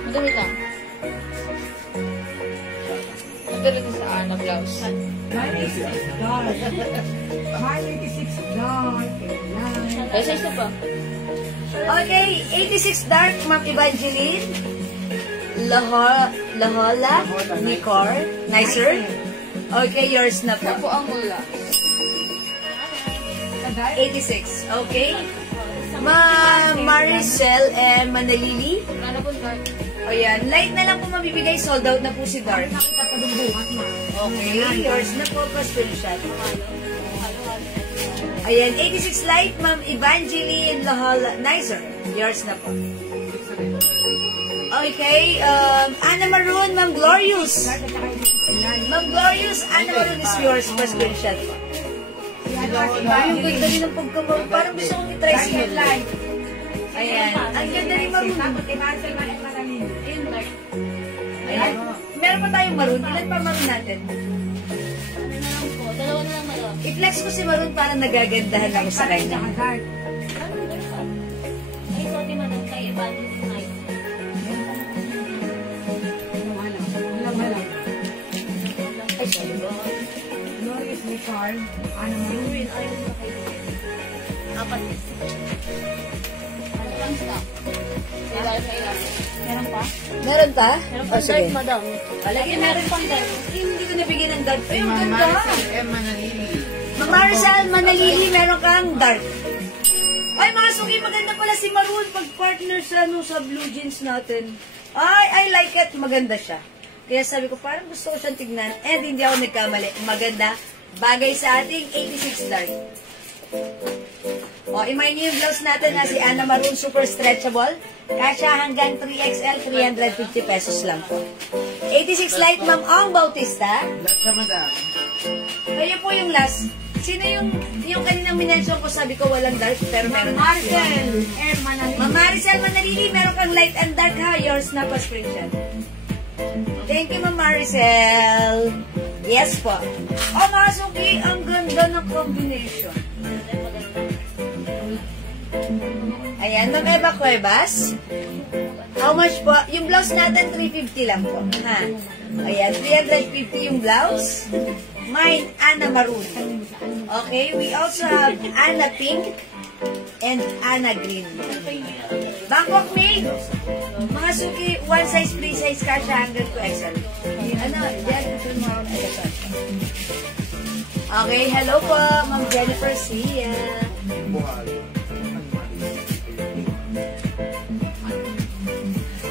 Madami lang. Ito rin sa Ana blouse. Mine is dark. Mine is dark. Kasi isa pa. Okay, 86 dark, Ma'am Evangeline. Lahola, Nicor, Nicer. Okay, yours na Ito po po. ang mula. 86, okay. Maricel and Manalili. Wala na po dark. O yan, light na lang po mabibigay, sold out na po si Dark. Okay, yours na po, pasensya. Ayan, 86 light, Ma'am Evangeline Lahala, Nicer. Yours na po. Okay, Anna Maroon, Ma'am Glorious. Ma'am Glorious, Anna Maroon is yours, pasensya. Yung ganda rin ng pagkamaroon, parang gusto kong itry si light. Ayan, ang ganda rin maroon. Ayan, meron pa tayong maroon. Ilan pa maroon natin? Dalawa na lang maroon. I-flex ko si maroon para nagagandahan ako sa kanya. Ay, sorry madam. Kay Evangeline Night. Ay, sorry ba? Glorious Nicor. Ano mo? Apat. Ano lang stock? Ilalim na ilalim. Meron pa? Meron pa? Meron O, pang sige. dark, madam. Lagyan Meron pang dark. Hindi ko nabigyan ng dark. Ay, ang ganda. Maricel M. Manalili. Ma'am Maricel, Manalili, meron kang dark. Ay, mga suki, maganda pala si Maroon pag-partner sa blue jeans natin. Ay, I like it. Maganda siya. Kaya sabi ko, parang gusto ko siyang tignan. And hindi ako nagkamali. Maganda. Bagay sa ating 86 dark. O, imay niyo yung blouse natin na si Anna Maroon, super stretchable. Kasya hanggang 3XL, 350 pesos lang po. 86 light, Ma'am Ong Bautista. Lahat siya, madam. Kayo po yung last. Sino yung kaninang minention ko, sabi ko walang dark, pero meron na. Marcel. Manalili. Ma'am Maricel Manalili, meron kang light and dark ha. Yours na pa screenshot. Thank you, Ma'am Maricel. Yes po. Oh, mga suki, ang ganda ng combination. Ayan, Ma'am Eva Cuevas. How much po? Yung blouse natin, 350 lang po. Ha? Ayan, 350 yung blouse. Mine, Anna Maroon. Okay, we also have Anna Pink and Anna Green. Bangkok Made. Mga suki, one size, free size, kasha hanggang 2XL. Ano, yan, ito mo. Okay, hello po, Ma'am Jennifer Sia.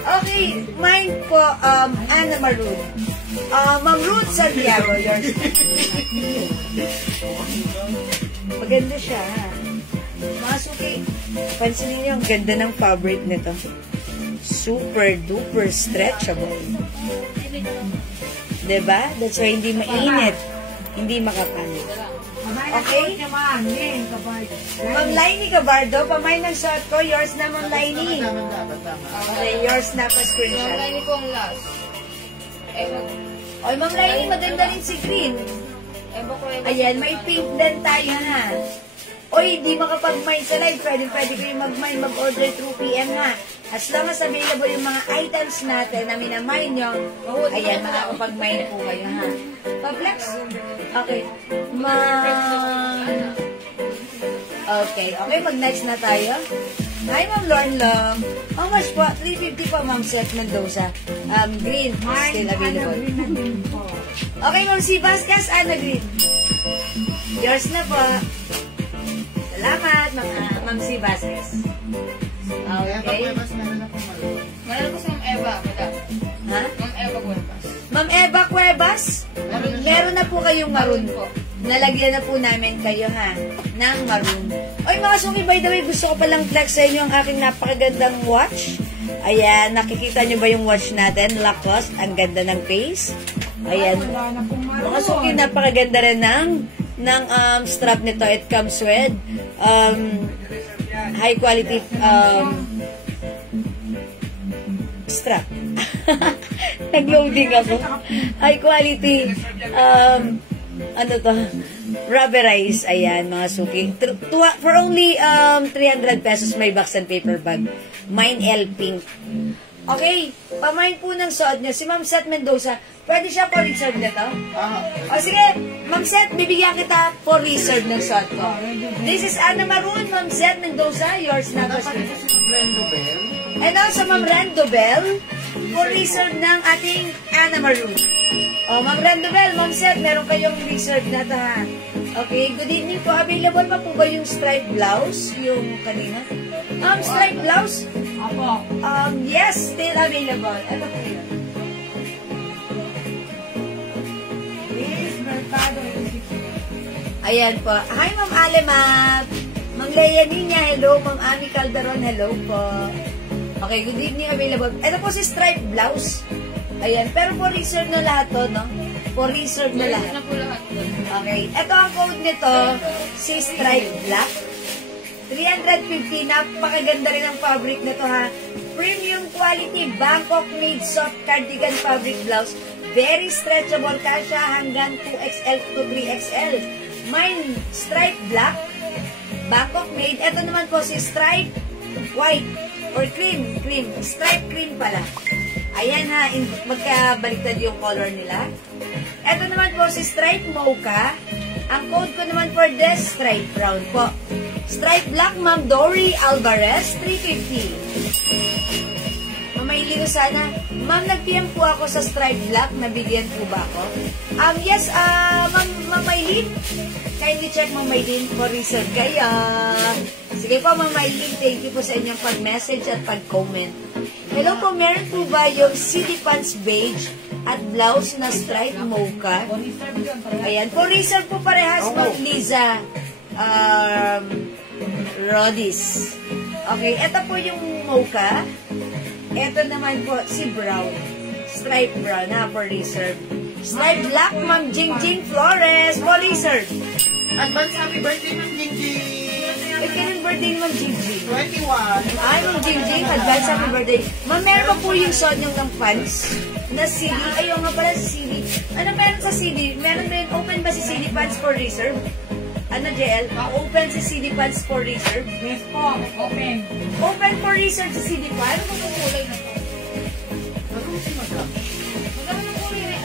Okay, mine po, Anna Maroon. Ma'am Ruth Santiago, yours. Maganda siya, ha? Mga suki, pansinin niyo, ang ganda ng fabric nito. Super duper stretchable. Diba? That's why hindi mainit. Hindi makapalit. Okay? Ma'am Lainey Cabardo, pamay ng shot ko. Yours na, Ma'am Lainey. Okay, yours na pa Yung screenshot. line ko ang last. Oy, Ma'am Lainey, maganda rin si Green. Eba ko rin. Ayan, may pink din tayo, ha? Oy, di makapag-mine sa live. Pwede kayo mag-mine, mag-order through PM, ha? As long as available yung mga items natin na minamine nyo, ayan, makakapag-mine po kayo, ha? Pa-flex? Okay. Okay, mag-next na tayo. Hi, Ma'am Lorne Long. How much po? 350 po, Ma'am Seth Mendoza. Green, still available. Okay, Ma'am C. Vasquez, Anna Green. Yours na po. Salamat, Ma'am C. Vasquez. Okay. Meron ko sa Ma'am Eva, madam. Ha? Ma'am Eva Cuevas. Ma'am Eva Cuevas, meron na po kayong maroon po. Nalagyan na po namin kayo, ha, ng maroon. Oy, mga suki, by the way, gusto ko palang flex sa inyo ang aking napakagandang watch. Ayan, nakikita nyo ba yung watch natin? Lacoste, ang ganda ng face. Ayan. Mga suki, napakaganda rin ng strap nito. It comes with high quality strap. Nag-loading ako. High quality ano to? Rubberized. Ayan, mga suki. For only 300 pesos may box and paper bag. Mine L Pink. Okay, pamain po ng suot niya. Si Ma'am Seth Mendoza, Pwede siya for reserve na to? O sige, Ma'am Seth, bibigyan kita for reserve ng suot ko. This is Ana Maroon, Ma'am Seth Mendoza, yours na po. And also, Ma'am Rendobel, for reserve ng ating Ana Maroon. O, Ma'am Rendobel, Ma'am Seth, meron kayong reserve na to ha. Okay, good evening po. Available pa po ba yung striped blouse? Yung kanina? Striped blouse? Apo. Yes, still available. Ito po yun. Ayan po. Hi, Ma'am Alema. Ma'am Leia Nina, hello. Ma'am Ami Calderon, hello po. Okay, good evening, available. Ito po si striped blouse. Ayan, pero for reserve na lahat to, no? For reserve na lahat. Na po lahat doon. Okay, ito ang code nito, si striped black. 350, napakaganda rin ang fabric nito ha. Premium quality, Bangkok made soft cardigan fabric blouse. Very stretchable, kasya hanggang 2XL to 3XL. Mine, striped black, Bangkok made. Ito naman po si striped white or cream, striped cream pala. Ayan ha, magkabaliktad yung color nila. Ito naman po si striped mocha. Ang code ko naman for this, striped brown po. Striped black, Ma'am Dory Alvarez, 350. Mamaili ko sana. Ma'am, nag-PM po ako sa striped black. Nabigyan po ba ako? Yes, Ma'am Maylin. Kindly check, Ma'am Maylin, for reserve kaya. Sige po, Ma'am Maylin, thank you po sa inyong pag-message at pag-comment. Hello po, meron po ba yung CD pants beige at blouse na striped mocha? Ayan, for reserve po parehas, Ma'am Liza Rodis. Okay, ito po yung mocha. Ito naman po si brown. Striped brown ha, for reserve. Striped black, Ma'am Jingjing Flores, for reserve. Advance happy birthday, Ma'am Jingjing! Eh, kailan birthday ni Ma'am Jingjing? 21. Ay, Ma'am Jingjing, advance happy birthday. Ma'am, meron pa po yung sonyong ng pants na CD. Ayaw nga pala sa CD. Ano meron sa CD? Meron din, open ba si CD pants for reserve? Ano, JL? Open si CD pants for reserve? Yes po, open. Open for reserve si CD pants? Ano po kulay na to? Magkano ng kulay na?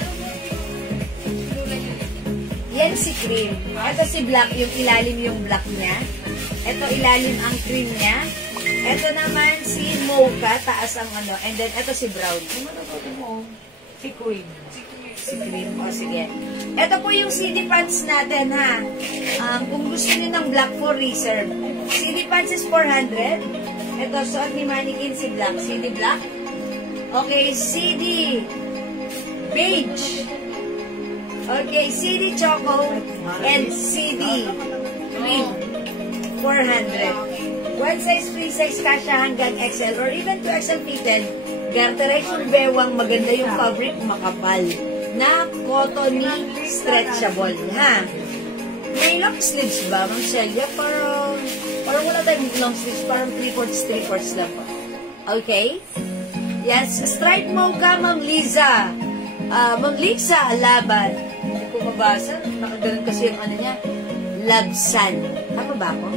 Kulay yun. Yan si cream. Ito si black, yung ilalim yung black niya. Ito ilalim ang cream niya. Ito naman si mocha, taas ang ano. And then ito si brown. Si Queen. Si cream. O, sige. Ito po yung CD pants natin, ha. Kung gusto niyo ng black for reserve. CD pants is 400. Ito, suot ni Mannequin si black. CD black. Okay, CD beige. Okay, CD choco and CD cream. 400. One size, free size, kasha hanggang XL or even to XL fitted. Garterex yung bewang, maganda yung fabric, makapal. Na cottony stretchable, ha? May long sleeves ba, Ma'am Celia? Parang wala tayong long sleeves, parang 3/4 lang po. Okay? Yes, striped mocha, Ma'am Liza. Ma'am Liza Alaban. Hindi ko mabasa. Nakagalan kasi yung ano niya. Labsan. Tama ba ako?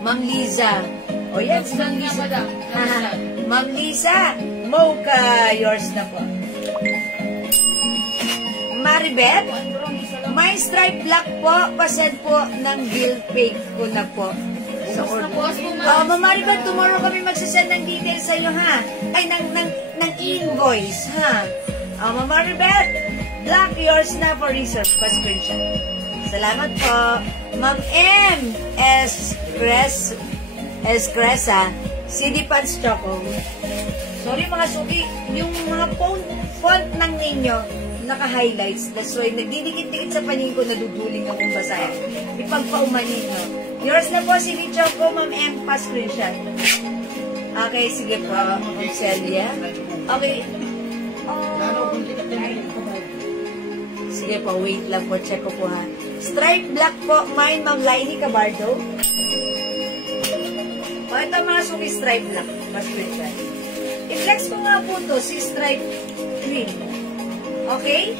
Ma'am Liza. O yan, si Ma'am Liza. Ma'am Liza, mocha, yours na po. Maribeth, may stripe black po, pasend po ng bill pay ko na po. Sa order. Ma'am Maribeth, tomorrow kami magsasend ng details sa iyo, ha? Ay, ng invoice, ha? Ma'am Maribeth, black, yours na for reserve. Pa-screenshot. Salamat po. Ma'am M. Escresa, CD Pants Choco. Sorry mga suki, yung mga font ng ninyo, naka-highlights. That's why, nagdidikit-dikit sa panin ko, naduduling akong basahin. Ipagpaumanin, no? Yours na po, CD Choco, Ma'am M. Pa-screenshot. Okay, sige po, Ma'am Celia. Okay. Sige po, wait lang po. Check ko po, ha. Stripe black po, mine, Ma'am Laini Cabardo. O, ito mga suki, stripe black. Pa-screenshot. I-flex ko nga po to, si stripe cream. Okay?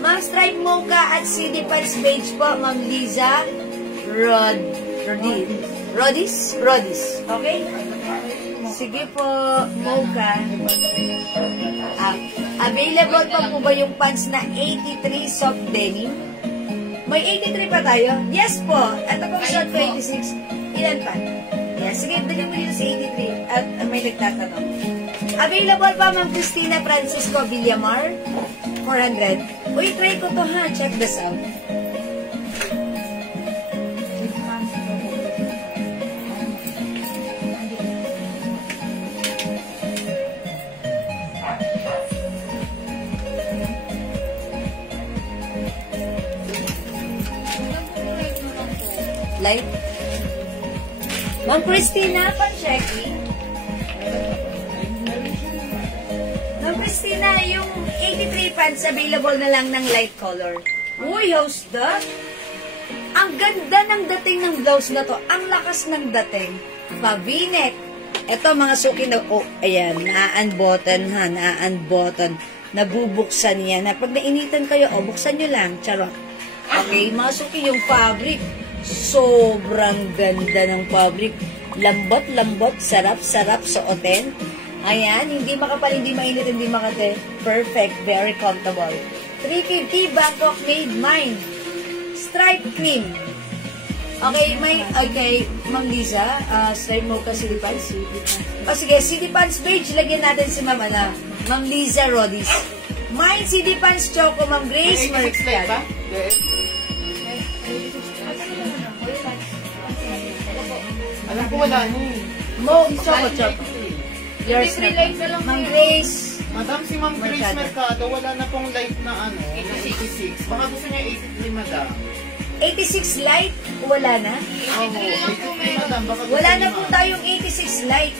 Ma'am stripe mocha at CD Pants beige po, Ma'am Liza Rodis. Okay? Sige po, mocha. Available pa po ba yung pants na 83 soft denim? May 83 pa tayo? Yes po. At pong short ko 86. Ilan pa? Yes. Sige, dali mo dito sa 83. At may nagtatanong. Available pa Ma'am Christina Francisco Villamar? 400. Uy, try ko to ha. Check this out. Light. Ma'am Christina, pan-checking. Ma'am Christina, yung 83 pants available na lang ng light color. Uy, how's that? Ang ganda ng dating ng blouse na to. Ang lakas ng dating. Pa-v-neck. Ito mga suki na, oh, ayan, na-unbutton ha, na-unbutton. Nabubuksan yan. Pag nainitan kayo, oh, buksan nyo lang. Charot. Okay, mga suki, yung fabric. Sobrang ganda ng fabric. Lambot-lambot, sarap-sarap suotin. Ayan, hindi makapal, hindi mainit, hindi makate. Perfect, very comfortable. 350 Bangkok made mine. Stripe cream. Okay, Ma'am Liza, stripe mocha city pants. O sige, city pants beige, lagyan natin si Ma'am Liza Rodis. Mine city pants choco, Ma'am Grace Maricel. Alam ko wala ni. Mo, choco. Yours na. Ma'am Grace. Madam, si Ma'am Grace Mercado, wala na pong light na 86. Baka gusto niya 83, madam. 86 light? Wala na? Oo, 83, madam. Baka gusto Wala na niya. po tayong 86 light.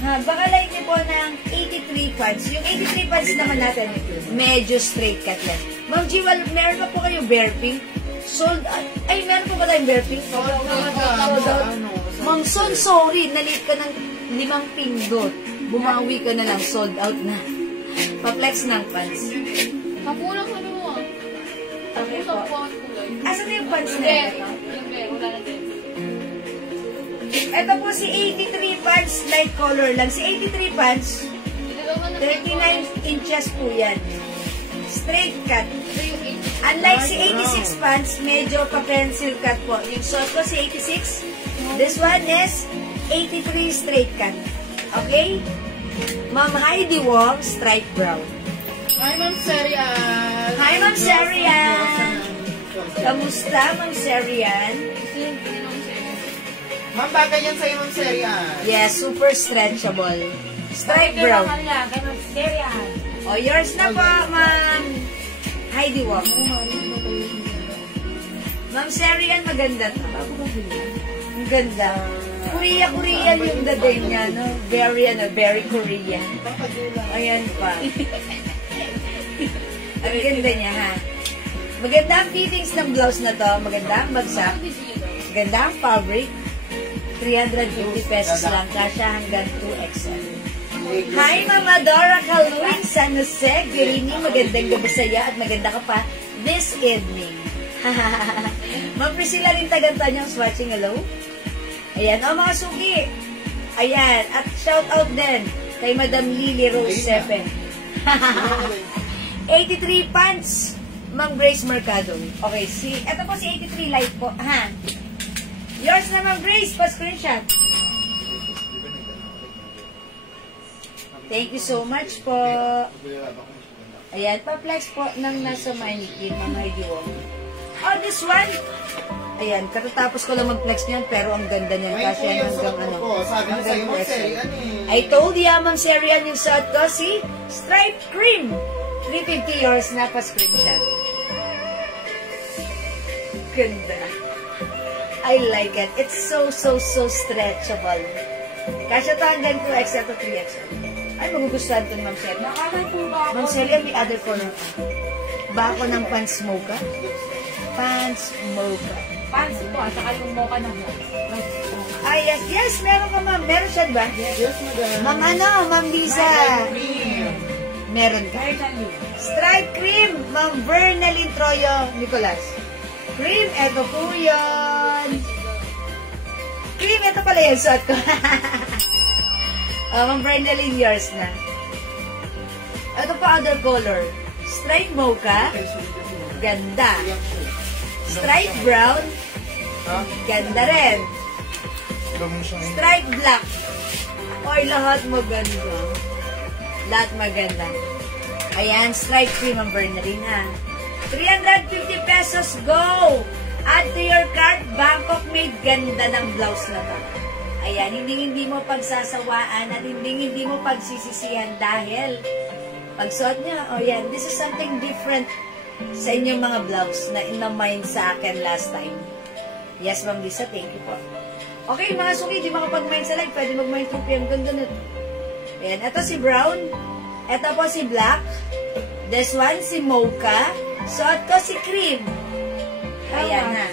Ha, baka light niyo po ng 83 pants. Yung 83 pants naman natin, medyo straight cut lang. Ma'am Jiwal, meron pa po kayo bare pink? Sold out. Ay, meron po ba tayong bare pink? Sold out. Ma'am Son, sorry, nalit ka ng 5 pindot. Bumawi ka na lang, sold out na. Pa-flex ng pants. Kapulang ka mo. Okay po. Tapos po ang kulay. Asan na yung pants na Yung ito? bear, wala na din. Ito po si 83 pants, light color lang. Si 83 pants, 39 inches po yan. Straight cut. Unlike si 86 pants, medyo pa-pencil cut po. Yung short ko si 86. This one is 83 straight cut. Okay? Ma'am Heidi Wong, stripe brown. Hi, Ma'am Serian. Hi, Ma'am Serian. Kamusta, Ma'am Serian? Ma'am, bagay yan sa'yo, Ma'am Serian. Yes, super stretchable. Stripe brown. O, yours na po, Ma'am Heidi Wong. Ma'am Serian, maganda to. Ang ganda. Korea yung dating niya, no? Very Korean. Ayan pa. Ang ganda niya, ha? Maganda ang fittings ng blouse na to. Maganda ang bagsak. Maganda ang fabric. 350 pesos lang. Kasya hanggang 2XL. Hi, Mama Dora Kaluin, San Jose. Good evening. Magandang gabi sa'yo at maganda ka pa this evening. Ma'am Priscilla rin Tagantanyang watching. Hello? Ayan, o mga suki. Ayan, at shout out din kay Madam Lily Rose 7. 83 pants, Ma'am Grace Mercado. Okay, eto po si 83 light po. Ha? Yours na, Ma'am Grace, pa-screenshot. Thank you so much po. Ayan, pa-flex po ng nasa Mainikin, Ma'am Heidi Wong. Oh, this one. Ayan, katatapos ko lang mag-flex niyan, pero ang ganda niyan. Kasi yan hanggang ano. Sabi na sa'yo, Ma'am Serian eh. I told you, Ma'am Serian, yung suot ko, si Stripe Cream. 350 yours na pa-screenshot. Ganda. I like it. It's so stretchable. Kasi ito hanggang 2XL to 3XL. Ay, magugustuhan ito ni Ma'am Serian. Ma'am Serian, may other color pa. Bako ng pants mocha. Pants mocha. Pants po, at saka yung mocha ng Ay, yes, meron ka, Ma'am. Meron siya, ba? Yes, madam. Ma'am Lisa. Cream. Meron ka. Stripe cream, Ma'am Vernaline Troyo Nicolas. Cream, eto po yun. Cream, eto pala yung suot ko. Ma'am Vernaline, yours na. Ito pa, other color. Stripe mocha. Ganda. Stripe brown. Ganda rin. Stripe black. Oy, lahat maganda. Lahat maganda. Ayan, stripe cream ang burn na rin, ha. 350 pesos, go! Add to your cart, Bangkok made. Ganda ng blouse na to. Ayan, hindi mo pagsasawaan at hindi mo pagsisisihan dahil pagsuot niya, oh yan, this is something different sa inyong mga blouse na in-mind sa akin last time. Yes, Ma'am Lisa, thank you po. Okay, mga suki, di makapag-mind sa live, pwede mag-mind 2 p.m. Ganda na. Ayan, ito si brown, ito po si black, this one si mocha, suot ko si cream. Ayan na.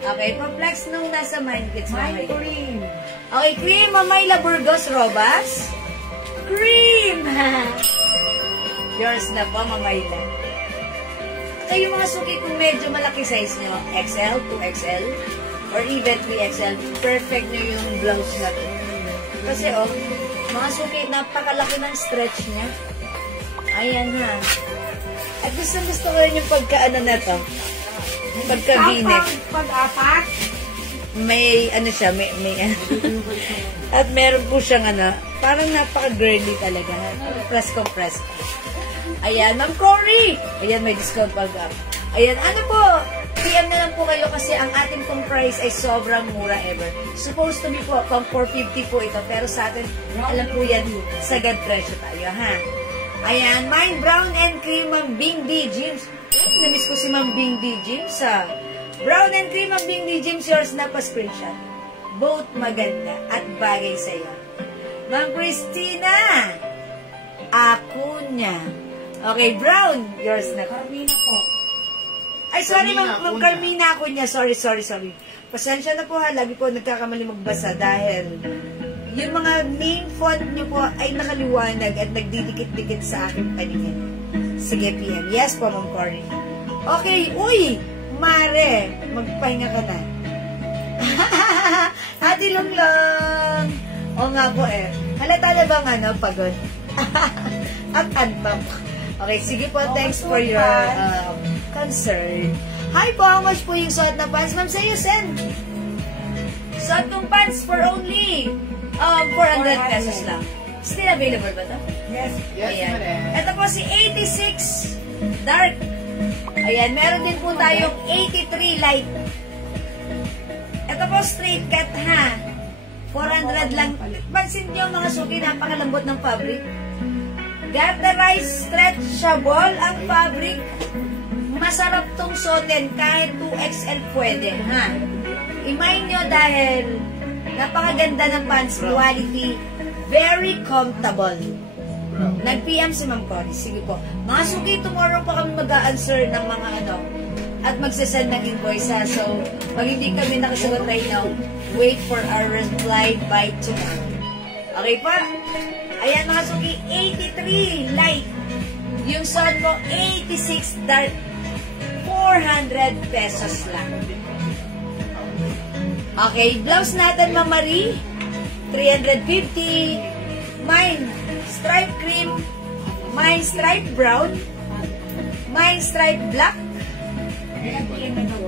Okay, pa-flex nung nasa mind kits na kayo. Cream. Okay, cream, Mamayla Burgos Robas. Cream! Yours na po, Mamayla. Kayo mga suki, kung medyo malaki size nyo, XL, 2XL, or even 3XL, perfect nyo yung blouse na to. Kasi oh, mga suki, napakalaki ng stretch niya. Ayan ha. At gusto ko rin yung pagka-ano na to. Pagka-v-neck. Pag-apat. May ano siya, may at meron po siyang ano, parang napaka-girly talaga. Plus compress. Ayan, Ma'am Cory. Ayan, may discount pag-up. Ayan, ano po, PM na lang po kayo kasi ang ating pong price ay sobrang mura ever. Supposed to be po, pang 450 po ito. Pero sa atin, alam po yan, sagad presyo tayo, ha? Ayan, mine brown and cream, Ma'am Bing D. James. Namiss ko si Ma'am Bing D. James, ha? Brown and cream, Ma'am Bing D. James, yours na pa-screenshot. Both maganda at bagay sa'yo. Ma'am Christina Acuña. Okay, brown, yours na. Carmina po. Ay, sorry, Ma'am Carmina Acuña. Sorry. Pasensya na po ha, lagi po nagkakamali magbasa dahil yung mga main font nyo po ay nakaliwanag at nagdidikit-dikit sa aking paningin. Sige, PM. Yes po, Ma'am Cory. Okay, uy! Mare, magpahinga ka na. Ate Longlong! O nga po eh. Halata na bang ano, pagod? At antok. Okay, sige po. Thanks for your concern. Hi po, how much po yung suot na pants? Ma'am, sa'yo, send. Suot kong pants for only 400 pesos lang. Still available ba ito? Yes. Ayan. Ito po si 86 dark. Ayan, meron din po tayong 83 light. Ito po straight cut ha. 400 lang. Pansin nyo mga suki, napakalambot ng fabric. Got the right stretchable ang fabric. Masarap tong suotin kahit 2XL pwede ha. I-mind nyo dahil napakaganda ng pants quality. Very comfortable. Nag-PM si Ma'am Cory. Sige po. Mga suki, tomorrow pa kami mag-a-answer ng mga ano at magsasend ng invoice ha. So, pag hindi kami nakasagot right now, wait for our reply by tomorrow. Okay pa? Ayan mga suki, 83 light. Yung suot mo, 86 dark. 400 pesos lang. Okay, blouse natin, Ma'am Marie. 350. Mine, stripe cream. Mine, stripe brown. Mine, stripe black.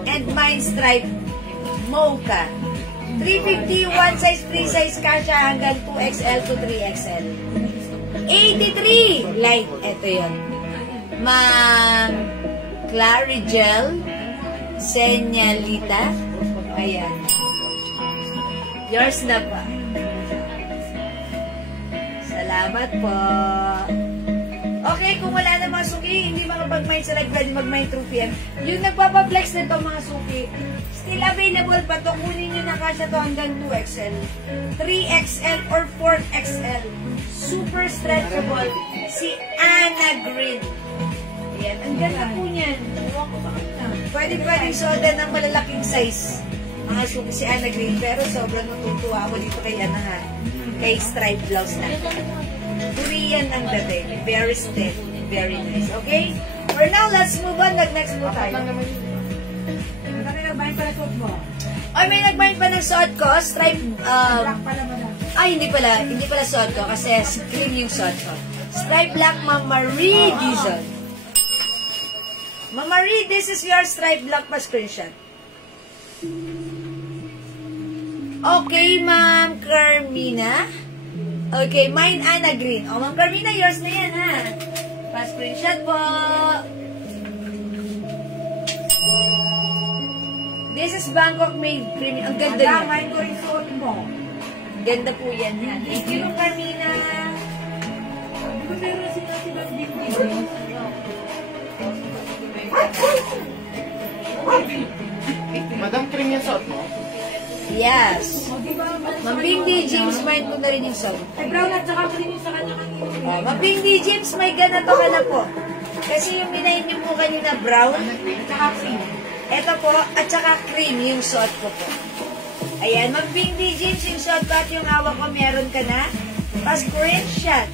And mine, stripe mocha. 350, one size, free size kasha hanggang 2XL to 3XL. 83 light. Ito yun. Ma'am Clarigel Senyalita. Ayan. Yours na pa. Salamat po. Okay, kung wala na mga suki, hindi makapag-mind sa live, pwede mag-mind through PM. Yung nagpapaflex na ito mga suki, still available pa ito. Kunin nyo na kasya ito hanggang 2XL, 3XL, or 4XL. Super stretchable. Si Anna Green. Ayan, ang ganda po niyan. Pwede suotin ng malalaking size. Mga suki si Anna Green, pero sobrang natutuwa ako dito kay Anna ha. Kay stripe blouse na. Korean ang dating. Very stiff. Very nice. Okay? For now, let's move on. Next po tayo. Nagbahin pa na suot mo. Ay, may nagbahin pa ng suot ko. Stripe, Black pala ba na? ay, hindi pala suot ko kasi cream yung suot ko. Stripe black, Ma'am Marie Dizon. Ma'am Marie, this is your stripe black pa screenshot. Okay, Ma'am Carmina. Okay, mine Anna Green. Oh, Ma'am Carmina, yours na yan, ha? Pa-screenshot po. This is Bangkok made creamy. Ang ganda niya. Mine ko rin suot mo. Ganda po yan, ha? Thank you, Ma'am Carmina. Di ba meron sila din Madam, cream yung suot mo? Yes. Ma'am Bindi, James, mine ko na rin yung song. Ay, brown at saka green yung sa kanya kanina. Ma'am Bindi, James, may ganito ka na po. Kasi yung minaimin mo kanina brown, At saka green. eto po, at saka cream yung suot ko po. Ayan, Ma'am Bindi, James, yung suot ko at yung hawak ko, meron ka na. Pa-screenshot.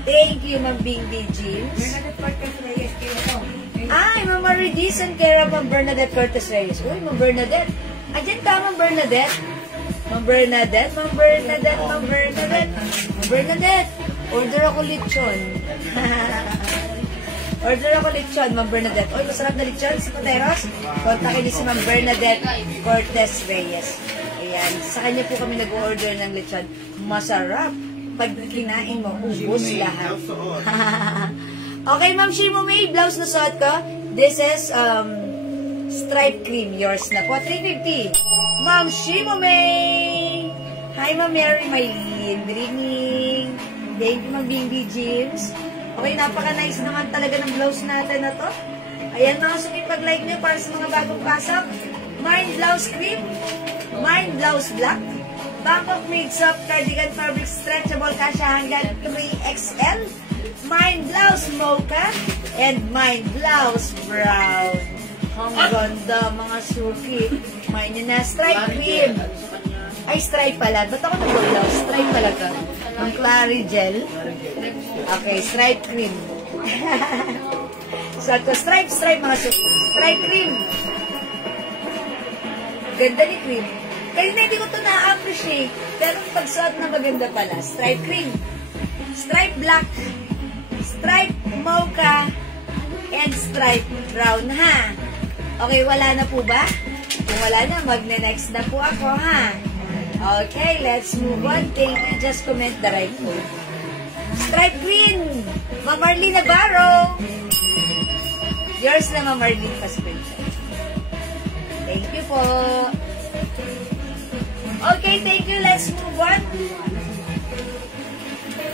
Thank you, Ma'am Bindi, James. Bernadette Cortez Reyes, kayo ito. Ay, Ma'am Marie Dizon, kaya Ma'am Bernadette Cortez Reyes. Uy, Ma'am Bernadette. Andiyan ka, Ma'am Bernadette. Ma'am Bernadette, Ma'am Bernadette, Ma'am Bernadette. Ma'am Bernadette, order ako lechon. Order ako lechon, Ma'am Bernadette. Uy, masarap na lechon sa Poteros. Kontakin niyo si Ma'am Bernadette Cortez Reyes. Ayan, sa kanya po kami nag-order ng lechon. Masarap. Pag kinain mo, ubos lahat. Okay, Ma'am Shimo May, blouse na suot ko. This is stripe cream. Yours na po. 350. Ma'am Shimo May. Hi, Ma'am Mary Maylene. Good evening. Thank you, Ma'am Bindi James. Okay, napaka-nice naman talaga ng blouse natin na to. Ayan, mga suki, pag-like nyo para sa mga bagong pasok. Mine blouse cream. Mine blouse black. Bangkok made soft cardigan fabric stretchable kasya hanggang 3XL. Mine blouse mocha. And mine blouse brown. Ang ganda, mga suki. Mine yun na. Stripe cream. Ay, stripe pala. Ba't ako nag-blouse? Stripe talaga. Ang clary gel. Okay, stripe cream. So, ito, stripe mga suki. Stripe cream. Ganda ni cream. Kaya hindi ko ito na-appreciate. Pero pag-suot na maganda pala. Stripe cream. Stripe black. Stripe mocha. And stripe brown, ha? Okay, wala na po ba? Kung wala na, magne-next na po ako, ha? Okay, let's move on. Thank you. Just comment the right code. Stripe green. Ma'am Marlene Navarro. Yours na, Ma'am Marlene Paspension. Thank you po. Okay, thank you. Let's move on.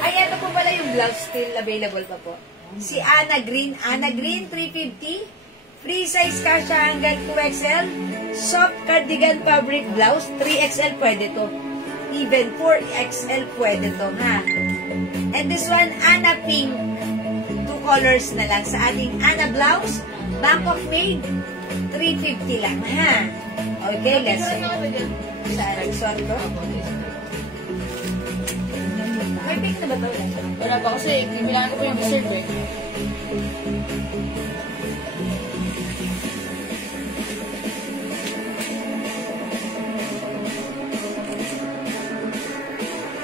Ay, ito po pala yung blouse still available pa po. Si Anna Green. Anna Green, 350. Free size kasha hanggang 2XL. Soft cardigan fabric blouse. 3XL pwede to. Even 4XL pwede to, ha? And this one, Anna Pink. 2 colors na lang sa ating Anna blouse. Bangkok made. 350 lang, ha? Okay, let's see. Saan? Sorry ko? May pink na ba ito? Wala pa kasi, kailangan ko pa yung reserve eh.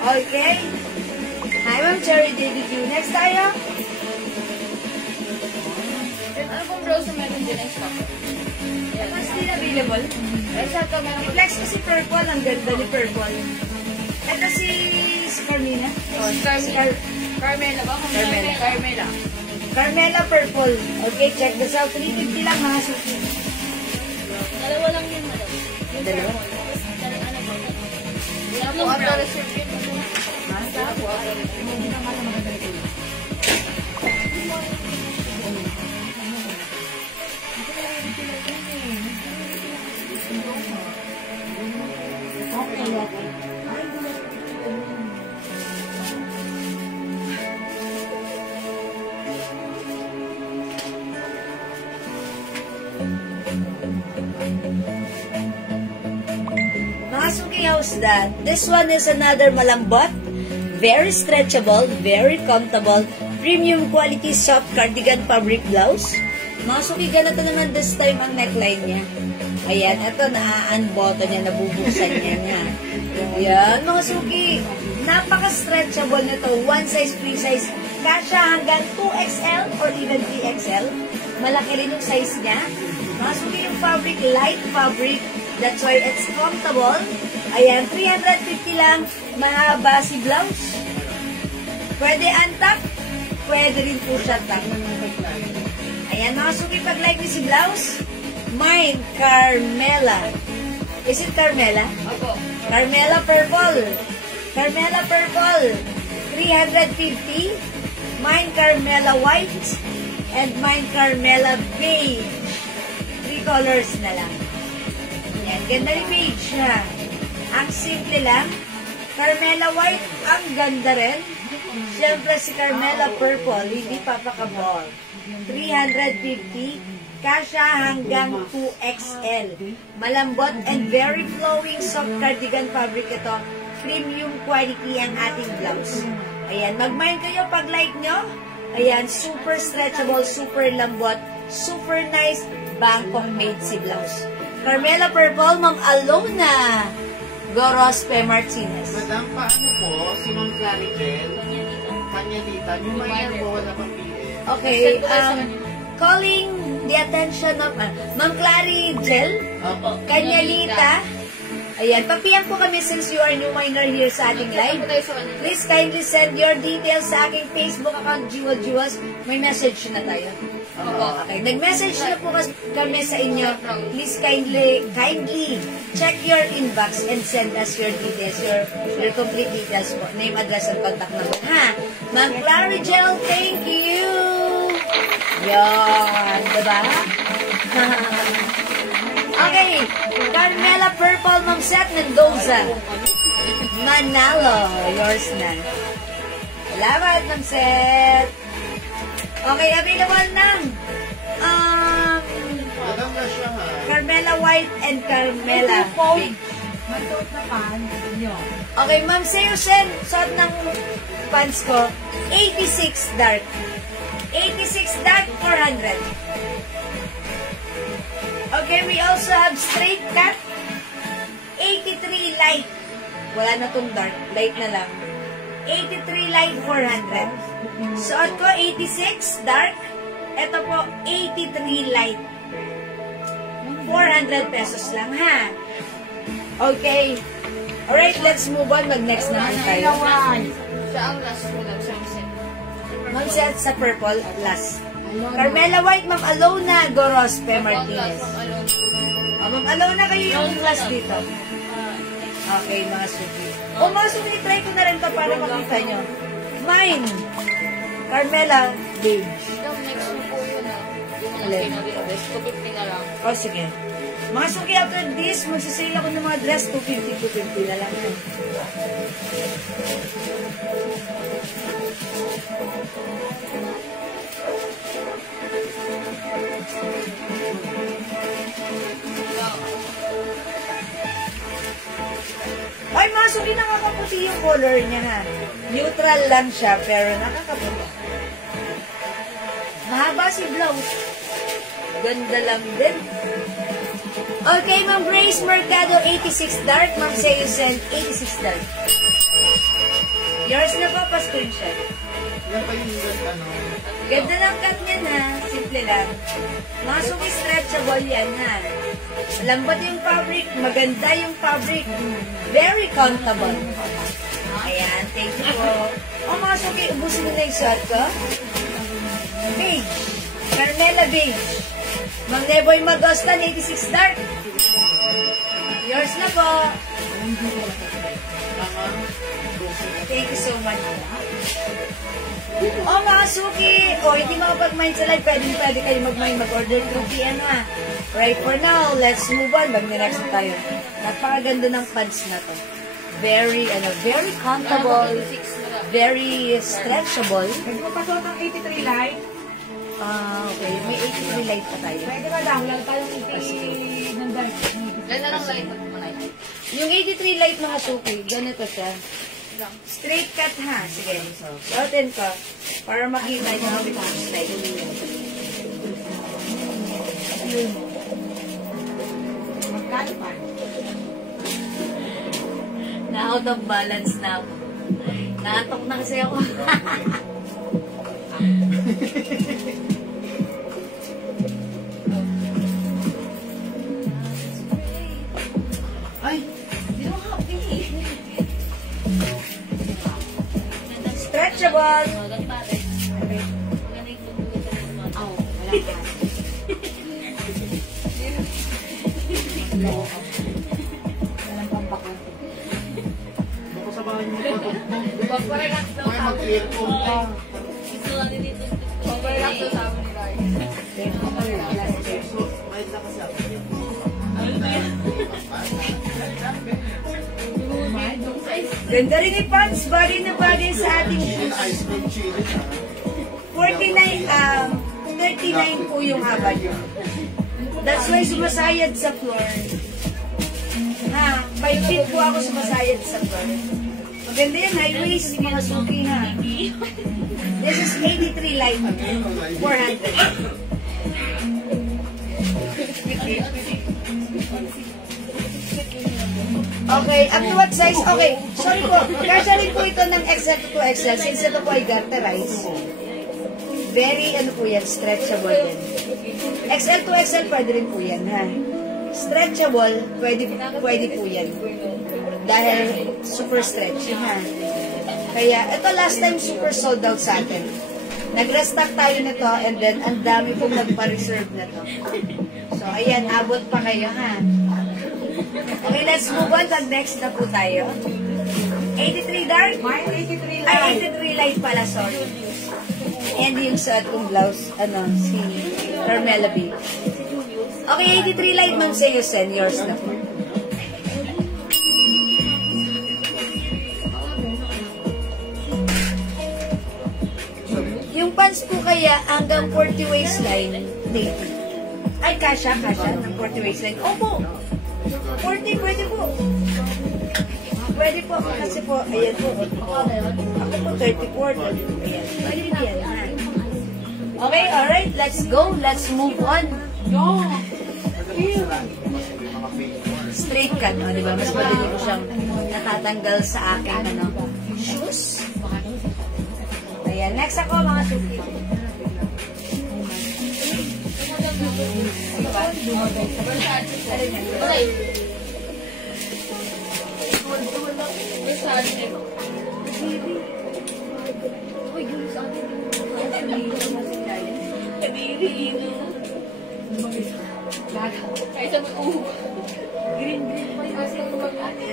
Okay. Hi, Ma'am Cherry JDQ. Next tayo. Ano pong browse na meron din ang stock? Mas still available. Ay, sa ito meron ko. I-flex ko si Purple. Ang ganda ni Purple. Ito si Carmina. Si Carmela ba? Carmela. Carmela. Carmela Purple. Okay, check this out. 350 lang mga suki. Dalawa lang yun, madam. Yung Dalawa? purple. Tapos, ano ba? Yung brown. Reserve yun. Mga suki, how's that? This one is another malambot, very stretchable, very comfortable, premium quality soft cardigan fabric blouse. Mga suki, ganito naman this time ang neckline niya. Ayan, ito, na-unbutton niya, nabubuksan niya nga. Ayan, mga suki, napaka-stretchable nito. One size, free size. Kasha hanggang 2XL or even 3XL. Malaki rin yung size niya. Mga suki, yung fabric, light fabric. That's why it's comfortable. Ayan, 350 lang. Mahaba si blouse. Pwede untuck. Pwede rin po siya tuck. Ayan, mga suki, pag like ni si blouse, mine, Carmela. Is it Carmela? Opo. Carmela Purple. Carmela Purple. 350. Mine, Carmela White. And mine, Carmela Beige. 3 colors na lang. Ayan, ganda ni beige ha. Ang simple lang. Carmela White, ang ganda rin. Siyempre si Carmela Purple, hindi papakaball. 350. Kasha hanggang 2XL. Malambot and very flowing soft cardigan fabric ito. Premium quality ang ating blouse. Ayan, mag-mind kayo pag like nyo. Ayan, super stretchable, super lambot, super nice, Bangkok made si blouse. Carmela Purple, Ma'am Alona Gorospe Martinez. Madam, paano po si Ma'am Clarigel, Kanyalita, yung minor po wala pang PM? Okay, calling the attention of Ma'am Clarigel, Opo. Kanyalita. Ayan, papiyan po kami since you are new minor here sa ating live. Please kindly send your details sa aking Facebook account, Jewel Jewels. May message na tayo. Okay, nag-message na po kami sa inyo. Please kindly check your inbox and send us your details, your complete details po. Name, address, and contact number. Ha? Ma'am Clarigel, thank you! Yan, diba? Okay, Carmela Purple, Ma'am Seth Mendoza. Manalo, yours na. Salamat, Ma'am Seth. Okay, available ng Madam na siya ha. Carmela White and Carmela Pink. Masuot na pants nyo. Okay, Ma'am Seusen, suot ng pants ko, 86 dark. 86 dark, 400. Okay, we also have straight cut, 83 light. Wala na tong dark, light na lang. 83 light, 400. Suot ko, 86 dark. Ito po, 83 light. 400 pesos lang, ha? Okay. Alright, let's move on. Mag-next naman tayo. Siya ang last mo lang sa set. Ma'am Seth sa purple, last. Carmela White, Ma'am Alona Gorospe Martinez. Ma'am Alona, kayo yung last dito. Okay, mga suki. Mga suki, try ko na rin to para makita nyo. Mine, Carmela Beige. Yung next mo po yun ah. Yung Alin? pinag-dress ko, 50 na lang. O, sige. Mga suki, after this, magsasale ako ng mga dress, 250 na lang. Ay, mga suki, nakakaputi yung color niya, ha. Neutral lang siya, pero nakakaputi. Mahaba si blouse. Ganda lang din. Okay, Ma'am Grace Mercado, 86 dark. Ma'am Seusen, 86 dark. Yours na po, pa-screenshot. Yan pa yung ano. Ganda lang cut niya na. Simple lang. Mga suki stretchable yan, ha. Lambot yung fabric. Maganda yung fabric. Very comfortable. Ayan, thank you po. O mga suki, ubusin mo na yung shot ko. Beige. Carmela Beige. Ma'am Neboy Magostan, 86 dark. Yours na po. Thank you so much. O mga suki, o hindi makapag-mind sa live, pwede kayo mag-mind, mag-order 2 PM ha. Right for now, let's move on. Mag-next na tayo. Napakaganda ng pants na to. Very comfortable, very stretchable. Pwede mo pasuot ang 83 light? Okay. May 83 light pa tayo. Pwede ba daw? Lalo tayong 80 ng dark. Yan na lang lalit na pumanay. Yung 83 light mga suki, ganito siya. Straight cut ha. Sige. Suotin ko. Para makita nyo how it looks like. Na-out of balance na ako. Naatok na kasi ako. Ay, You don't have to eat. stretchable. Ganun pare. Maganda yung tugtugin ka rin naman. Oo, wala ka. Walang pampakot. Ako sa bahay mo pa. Pag-relax daw May mag-create ko pa. Ito lang din dito. Pag-relax daw sa amin ni Rai. So, may na kasi ako. Ganda rin yung pants. Bagay na bagay sa ating Chill, ice cream chili. 39 po yung haba niyo. That's why sumasayad sa floor. Ha, 5 feet po ako sumasayad sa floor. Maganda yan, high waist, mga suki ha. This is 83 light, 400. Okay, up to what size? Okay, sorry po. Kasya rin po ito ng XL to XL since ito po ay garterize. Very, ano po yan, stretchable yan. XL to XL, pwede rin po yan, ha? Stretchable, pwede po yan. Dahil super stretchy, ha? Kaya, ito last time super sold out sa atin. Nag-restock tayo nito and then ang dami pong nagpa-reserve na to. So, ayan, abot pa kayo, ha? Okay, let's move on. Next na po tayo. 83 dark? 83 light. Ay, 83 light pala, sorry. And yung suot kong blouse, si Carmela B. Okay, 83 light, Ma'am Seyosen. Yours na po. Yung pants po kaya hanggang 40 waistline, lady. Ay, kasha, ng 40 waistline. Opo. 40, pwede po. Pwede po, kasi po, ayan po. Ako po, 34. Ayan, pwede yan. Okay, alright, let's go. Let's move on. Straight cut, di ba? Mas madali ko siyang natatanggal sa akin, shoes. Ayan, next ako, mga suki.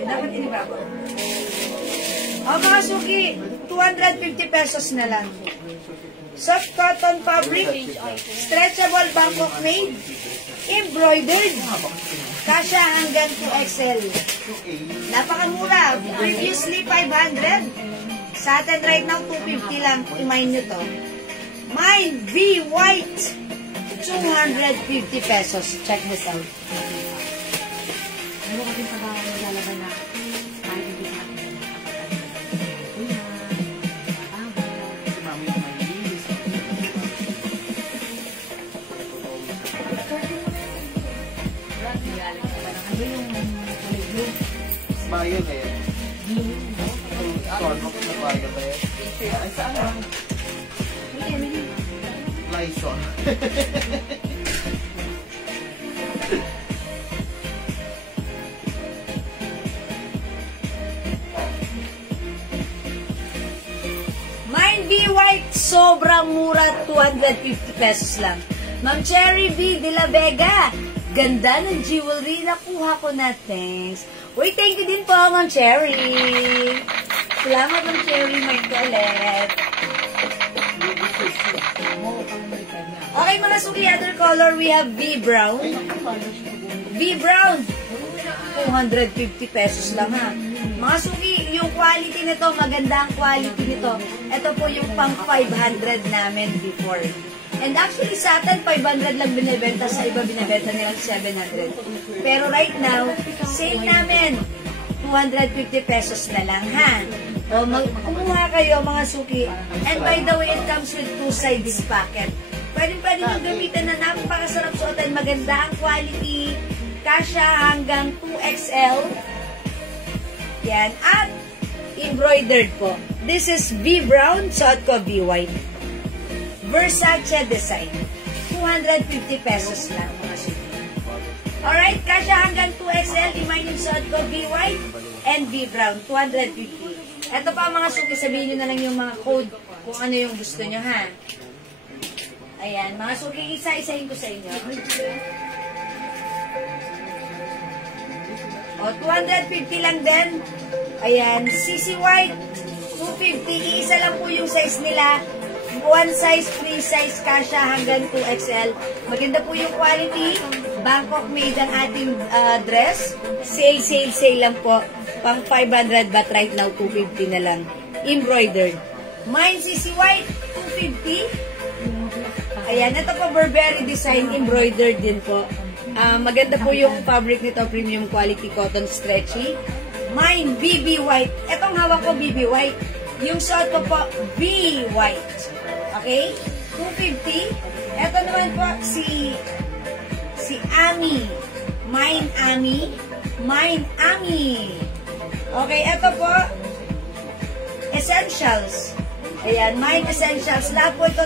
Dapat inibaba. Mga suki, 250 pesos na lang. Soft cotton fabric, stretchable Bangkok made, embroidered, kasya hanggang 2XL. Napakamura, previously 500, sa atin right now 250 lang, i-mine nyo to. Mine V White, 250 pesos. Check this out. Ano kasi sa bahay naglalaba na kahit hindi sa akin. Bayan eh. Saan mo sa bayan ba yan? Ay, saan lang? Lysol. Mine B White, sobrang mura, 250 pesos lang. Ma'am Cherry B de la Vega, ganda ng jewelry, nakuha ko na, thanks. Uy, thank you din po, Ma'am Cherry. Salamat, Ma'am Cherry, magkalit. Okay, mga suki, other color, we have V Brown. V Brown, 250 pesos lang, ha. Mga suki, yung quality nito, maganda ang quality nito. Ito po yung pang 500 namin before. And actually, sa atin, 500 lang binibenta. Sa iba, binibenta nilang 700. Pero right now, sale namin, 250 pesos na lang, ha? O, kumuha kayo, mga suki. And by the way, it comes with 2 sides packet. Pwede nyo gamitin na napakasarap suotin. Maganda ang quality. kasya hanggang 2XL. Yan. At embroidered po. This is V brown, suot ko V white. Versace design. 250 pesos lang mga suki. Alright, kasya hanggang 2XL. Imayin yung suot ko V white and V brown. 250. Ito pa mga suki, sabihin nyo na lang yung mga code kung ano yung gusto nyo, ha? Ayan, mga suki, isa-isahin ko sa inyo. O, 250 lang din. Ayan, CC White, 250. Iisa lang po yung size nila. One size, free size, kasya hanggang 2XL. Maganda po yung quality. Bangkok made ang ating dress. Sale lang po. Pang 500 but right now 250 na lang. Embroidered. Mine CC White, 250. Ayan, ito po Burberry design, embroidered din po. Maganda po yung fabric nito, premium quality cotton stretchy. Mine, BB White. Etong hawak ko, BB White. Yung suot ko po, B White. Okay? 250. Ito naman po, si Ami. Mine Ami. Mine Ami. Okay, ito po, Essentials. Ayan, Mine Essentials. Lahat po ito,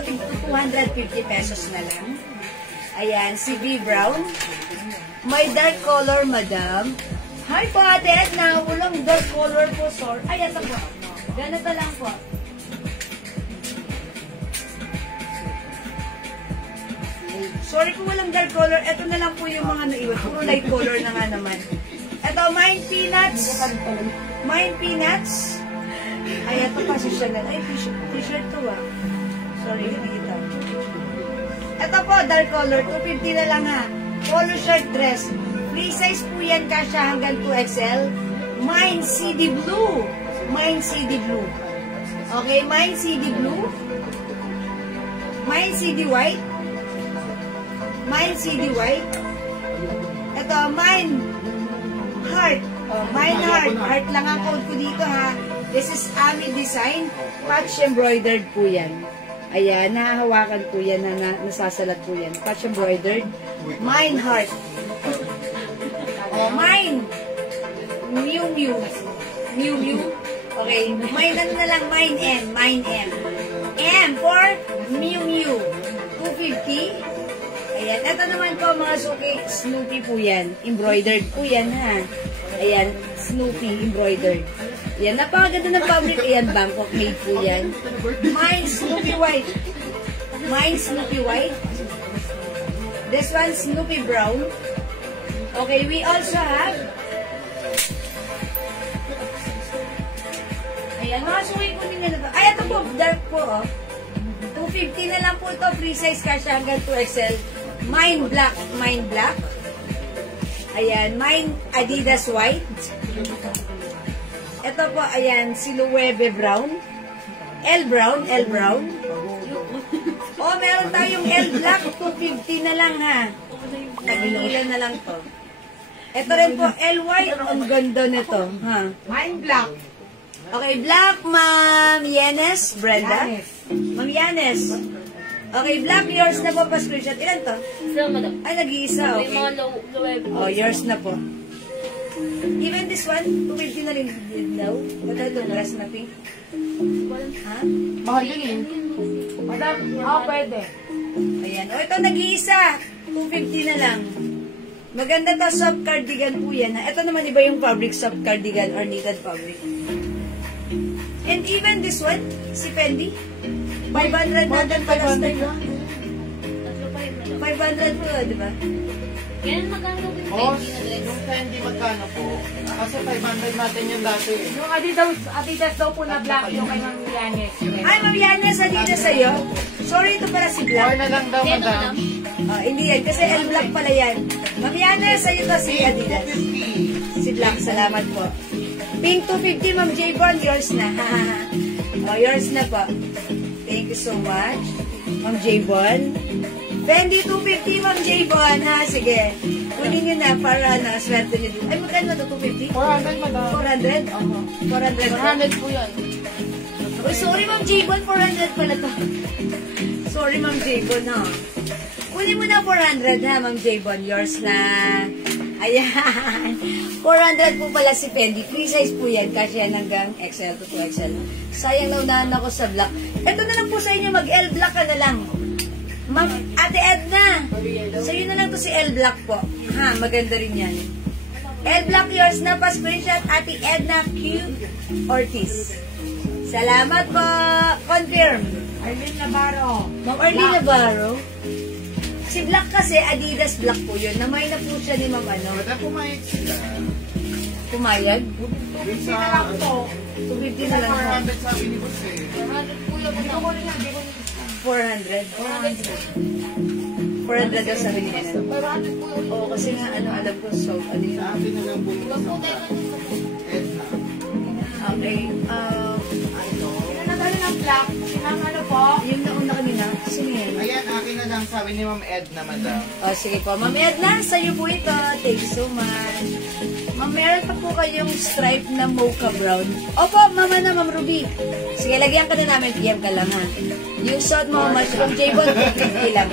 250 pesos na lang. Ayan, si B Brown. May dark color, madam. Hi po, ate Edna. Walang dark color po, sir. Ay, ito po. Ganito lang po. Sorry po, walang dark color. Ito na lang po yung mga naiwan. Puro light color na nga naman. Ito, Mine Peanuts. Mine Peanuts. Ay, ito pa si Chanel. Ay, t-shirt to ah. Sorry, hindi ito. Ito po, dark color. 250 na lang ha. Polo shirt dress. Free size po yan, kasya hanggang 2XL. Mine CD Blue. Mine CD Blue. Okay, Mine CD Blue. Mine CD White. Mine CD White. Ito, Mine Heart. Oh, Mine Heart. Heart lang ang code ko dito ha. This is Ami design. Patch embroidered po yan. Ayan, nahahawakan po yan, nasasalat po yan. Patch embroidered. Mine Heart. Oh, Mine. Mew Mew. Mew Mew. Okay, Mine ano na lang, Mine M. Mine M. M for Mew Mew. 250. Ayan, ito naman po mga suki, Snoopy po yan. Embroidered po yan ha. Ayan, Snoopy embroidered. Ayan, napakaganda ng fabric. Ayan, Bangkok made po yan. Mine Snoopy White. Mine Snoopy White. This one, Snoopy Brown. Okay, we also have ayan, mga suki ko ninyo na ito. Ay, ito po, dark po, oh. 250 na lang po ito. Free size kasya hanggang 2XL. Mine Black. Mine Black. Ayan, Mine Adidas White. Ito po, ayan, si Loewe Brown. L Brown. L Brown. Oh, meron tayong L Black. 250 na lang ha. Tagilan na lang to. Ito rin po, L White. Ang ganda nito. Ha? Mine black. Okay, black, Ma'am Yanes, Brenda. Ma'am Yanes. Okay, black, yours na po pa screenshot. Ilan to? So, madam. Ay, nag-iisa, May okay. mga low Oh, yours na po. Even this one, 250 na rin din daw. Ito itong dress na pink. Ha? Mahal yun eh. Madam, pwede. Ayan. O, ito nag-iisa. 250 na lang. Maganda to, soft cardigan po yan. Ito naman iba yung fabric, soft cardigan or knitted fabric. And even this one, si Fendi. 500 natin pa last time. 500 po, di ba? Yan, magkano yung Oh, Fendi na dress? yung Fendi magkano po? Kasi 500 natin yung dati. Yung Adidas daw po na black yung kay Ma'am Yanes. Ay, Ma'am Yanes, Adidas sa'yo. Sorry, ito pala si Or Black. na lang daw, Yan, madam. madam. Hindi yan, kasi L Black pala yan. Ma'am Yanes, sa'yo to si Adidas. Si Black, salamat po. Pink 250, Ma'am J-Bon, yours na. Oh, yours na po. Thank you so much. Ma'am J-Bon. Fendi 250, Ma'am J-Bon, ha? Sige. Kunin nyo na para na swerte nyo dito. Ay, magkano na to? 250? 400, madam. 400? 400 po. 400 po yan. Oh, sorry, Ma'am J-Bon, 400 pala to. Sorry, Ma'am J-Bon, ha? Kunin mo na 400, ha, Ma'am J-Bon. Yours na. Ayan. 400 po pala si Fendi. Free size po yan. Kasi yan hanggang XL to 2XL. Sayang naunahan ako sa black. Ito na lang po sa inyo. Mag-L black ka na lang. Ma'am, Ate Edna. Sa'yo na lang to si L black po. Ha, maganda rin yan. L black yours na pa screenshot. Ate Edna Q Ortiz. Salamat po. Confirm. Arlene Navarro. Ma'am Arlene Navarro. Si Black kasi, Adidas Black po yun. Namay na po siya ni Ma'am ano. Madam, pumayag sila. Pumayag? Yung sa, Lang po. 250 na lang po. 400 sabi ni Boss eh. 400 po yung Hindi ko rin yan. 400. 400 daw sabi niya na. 400 po yung Oo, kasi nga, ano, alam ko, so, ano yun. Sa akin na lang po yung Huwag po isang tayo Edna. Okay, Pinanadali ng black. Sinang ano po? yung nauna kanina, sino yan? Ayan, akin na lang sabi ni Ma'am Edna, madam. O, sige po. Ma'am Edna, sa'yo po ito. Thank you so much. Ma'am, meron pa po kayong stripe na mocha brown. Opo, mama na, Ma'am Ruby. Sige, lagyan ka na namin. PM ka lang, ha? Yung suot mo, mushroom J-Bond, 50 lang.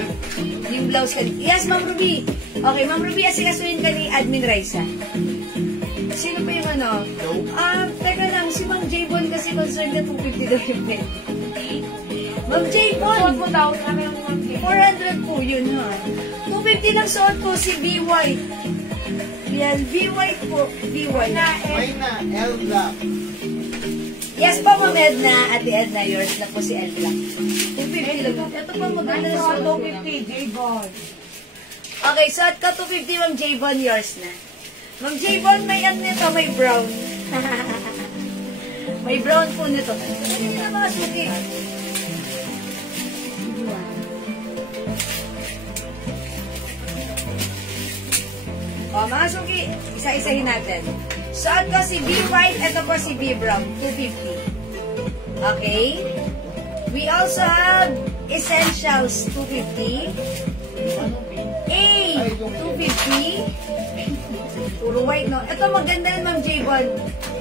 Yung blouse ka. Yes, Ma'am Ruby. Okay, Ma'am Ruby, asikasuhin ka ni Admin Raisa. Sino pa yung ano? Teka lang, si Ma'am J-Bond kasi concerned na 250 daw yung pet. Ma'am J-Bond! Suot mo daw. Sabi ng mga 400 po yun, ha? 250 lang suot ko si B. White. Yan, B. White po. B. White. May na, L Black. Yes po, Ma'am Edna. Ate Edna, yours na po si L Black. 250 lang. Ito po, maganda na suot ko. 250, J-Ball. Okay, suot ka 250, Ma'am J-Bond, yours na. Ma'am J-Bond, may ano nito, may brown. May brown po nito. Ano yung mga suki? O, mga suki, isa-isahin natin. Suot ko si B white, ito po si B brown, 250. Okay? We also have essentials, 250. A, 250. Puro white, no? Ito maganda yan, Ma'am J-Bond.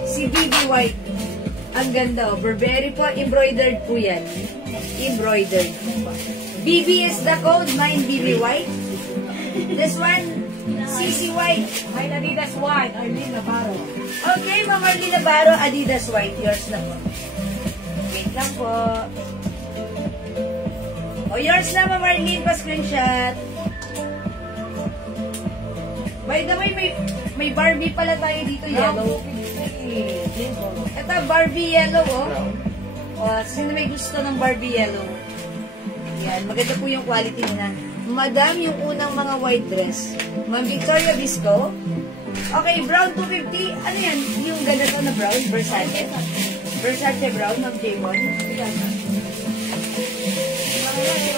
Si BB white. Ang ganda, oh. Burberry po, embroidered po yan. Embroidered. BB is the code, mine BB white. This one, CC white. May Adidas White. Arlene Navarro. Okay, Ma'am Arlene Navarro, Adidas white. Yours na po. Wait lang po. O, yours na, Ma'am Arlene, pa-screenshot. By the way, may Barbie pala tayo dito, yellow. Ito, Barbie yellow, oh. O, sino may gusto ng Barbie yellow? Yan, maganda po yung quality niya. Madam, yung unang mga white dress. Ma'am Victoria Visco. Okay, brown 250. Ano yan? Yung ganito na brown, Versace. Versace brown, Ma'am J-Mon.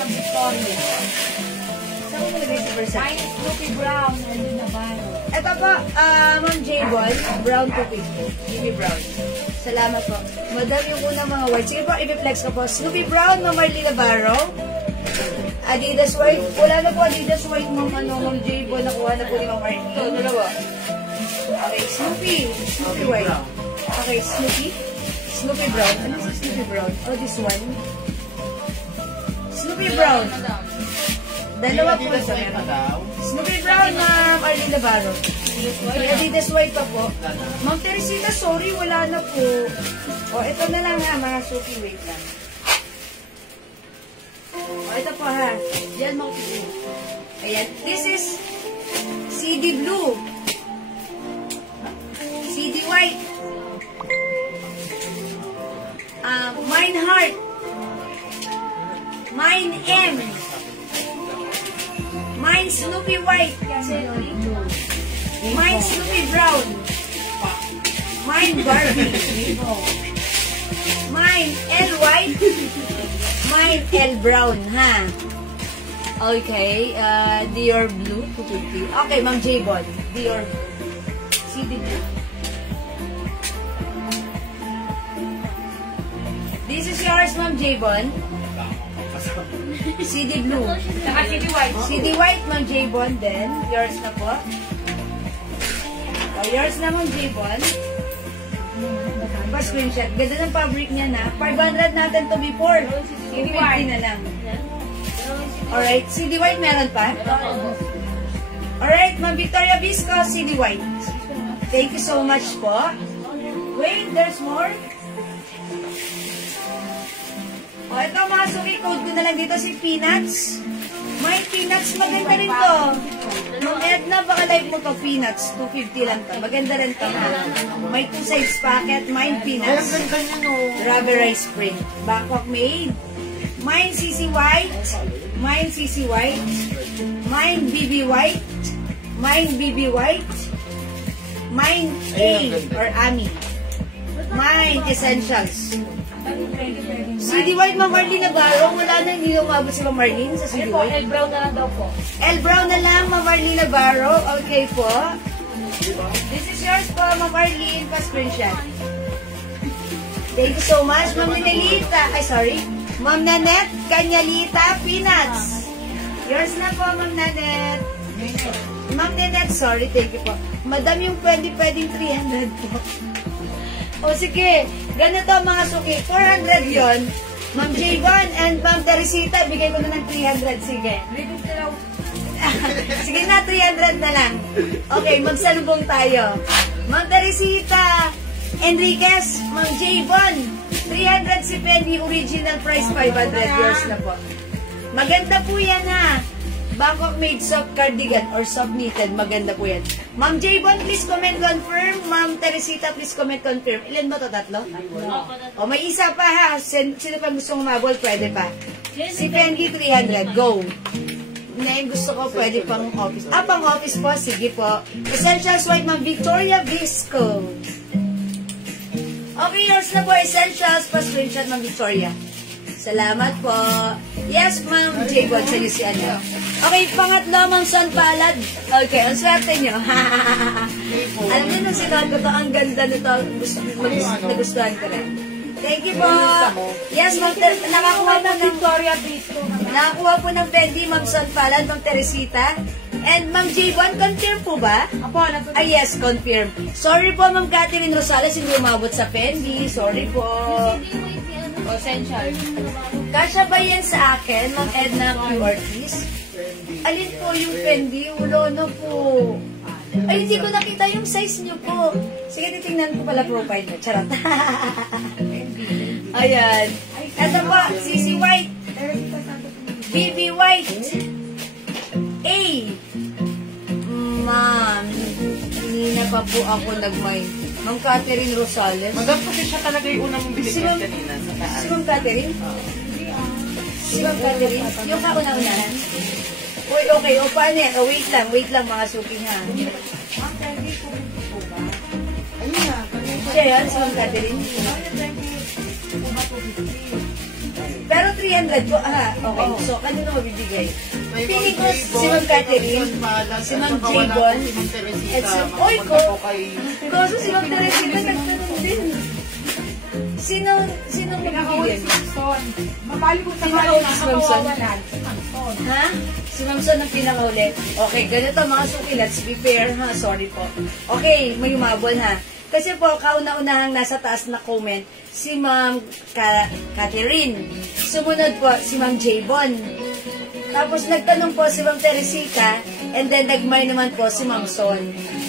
Victoria. Saan mo nilagay si Versace? Mine is Snoopy Brown. Arlene Navarro. Ito po, Ma'am J-Ball, brown 250. Jimmy Brown. Salamat po. Madam, yung unang mga white. Sige po, i-flex ko po. Snoopy Brown, Ma'am Arlene Navarro. Adidas white. Wala na po Adidas white, Ma'am Ma'am J-Ball. Nakuha na po ni Ma'am Arlene. Ito, dalawa. Okay, Snoopy. Snoopy white. Okay, Snoopy. Snoopy Brown. Ano si Snoopy Brown? Oh, this one. Snoopy Brown. Dalawa po sa meron. Snoopy Brown, Ma'am Arlene Navarro. Adidas white pa po. Ma'am Teresita, sorry, wala na po. O, ito na lang ha, mga Suki, wait lang. O, ito po ha. Yan, mga Suki. Ayan, this is CD blue. CD white. Mine heart. Mine M. Mine Snoopy white. Mine Snoopy brown. Mine Barbie. Mine L white. Mine L brown, ha? Okay, Dior blue, 250. Okay, Ma'am J-Bond. Dior CD blue. This is yours, Ma'am J-Bond. CD blue. Saka CD White. CD white, Ma'am J-Bond din. Yours na po. Oh, yours na, Ma'am J-Bond. Pa-screenshot. Ganda ng fabric niya na. 500 natin to before. CD white na lang. Alright. CD white meron pa? Alright, Ma'am Victoria Visco, CD White. Thank you so much po. Wait, there's more. O, ito mga suki, code ko na lang dito si Peanuts. May Peanuts, maganda rin to. Nung Edna, baka live mo to, Peanuts. 250 lang to. Maganda rin to. May 2 size packet. Mine Peanuts. Rubber rice spring. Bangkok made. Mine CC White. Mine CC White. Mine BB White. Mine BB White. Mine A or Ami. Mine Essentials. CD White, Ma'am Marlene Navarro. Wala na, hindi umabot si Ma'am Marlene sa CD White. El Brown na lang daw po. El Brown na lang, Ma'am Marlene Navarro. Okay po. This is yours po, Ma'am Marlene. Pa-screenshot. Thank you so much, Ma'am Nanelita. Ay, sorry. Ma'am Nanette Kanyalita Peanuts. Yours na po, Ma'am Nanette. Ma'am Nanette, sorry. Thank you po. Madam, yung pwedeng 300 po. O sige, ganito mga suki. 400 yon. Ma'am J1 and Ma'am Teresita, bigay ko na ng 300. Sige. Sige na, 300 na lang. Okay, magsalubong tayo. Ma'am Teresita Enriquez, Ma'am J1, 300 si Penny, original price 500. Yours na po. Maganda po yan ha. Bangkok made soft cardigan or soft knitted. Maganda po yan. Ma'am J1, please comment confirm. Ma'am Teresita, please comment confirm. Ilan ba to? 3? O, may isa pa ha. Sino pa gusto umabol? Pwede pa. Si Penny, 300. Go. Ngayon gusto ko pwede pang office. Pang office po. Sige po. Essentials White, Ma'am Victoria Visco. Okay, yours na po. Essentials pa screenshot, Ma'am Victoria. Salamat po. Yes, Ma'am J1, sa inyo si ano. Okay, pangatlo, Ma'am Son Palad. Okay, ang swerte nyo. Alam niyo nung sinuhat ko to, ang ganda nito. Nagustuhan ko rin. Thank you po. Yes, Ma'am, nakakuha po ng Victoria Visco. Nakakuha po ng Fendi, Ma'am Son Palad, Ma'am Teresita. And Ma'am J1, confirm po ba? Apo, yes, confirm. Sorry po, Ma'am Catherine Rosales, hindi umabot sa Fendi. Sorry po. Essential. Kasya ba yan sa akin, Ma'am Edna Q. Ortiz? Alin po yung Fendi? Wala na po. Ay, hindi ko nakita yung size niyo po. Sige, titingnan ko pala profile niyo. Charot. Ayan. Ito po, CC White. BB White. A. Ma'am, hindi na pa po ako nagmay. Ma'am Catherine Rosales. Maganda kasi siya talaga yung unang binigyan kanina sa taas. Si Ma'am Catherine? Si Ma'am Catherine? Yung kauna-unahan? Uy, okay. O, paano yan? O, wait lang mga suki ha. Ayun na. Siya yan, si Ma'am Catherine? Pero 300 po, okay. So, kanino mabibigay? Feeling ko si Ma'am Catherine, si Ma'am J-Bon, at si... Oy, Koso si Ma'am Teresita nagtanong din. Sino mabibigyan? Mabali ko sa Pinakauli si Ma'am Son? Ha? Si Ma'am Son ang pinakauli. Okay, ganito mga suki, let's be fair ha, sorry po. Okay, may umabol ha. Kasi po, kauna-unahang nasa taas na comment, si Ma'am Catherine. Sumunod po, si Ma'am J-Bon. Tapos nagtanong po si Ma'am Teresita, and then nagmay naman po si Ma'am Son.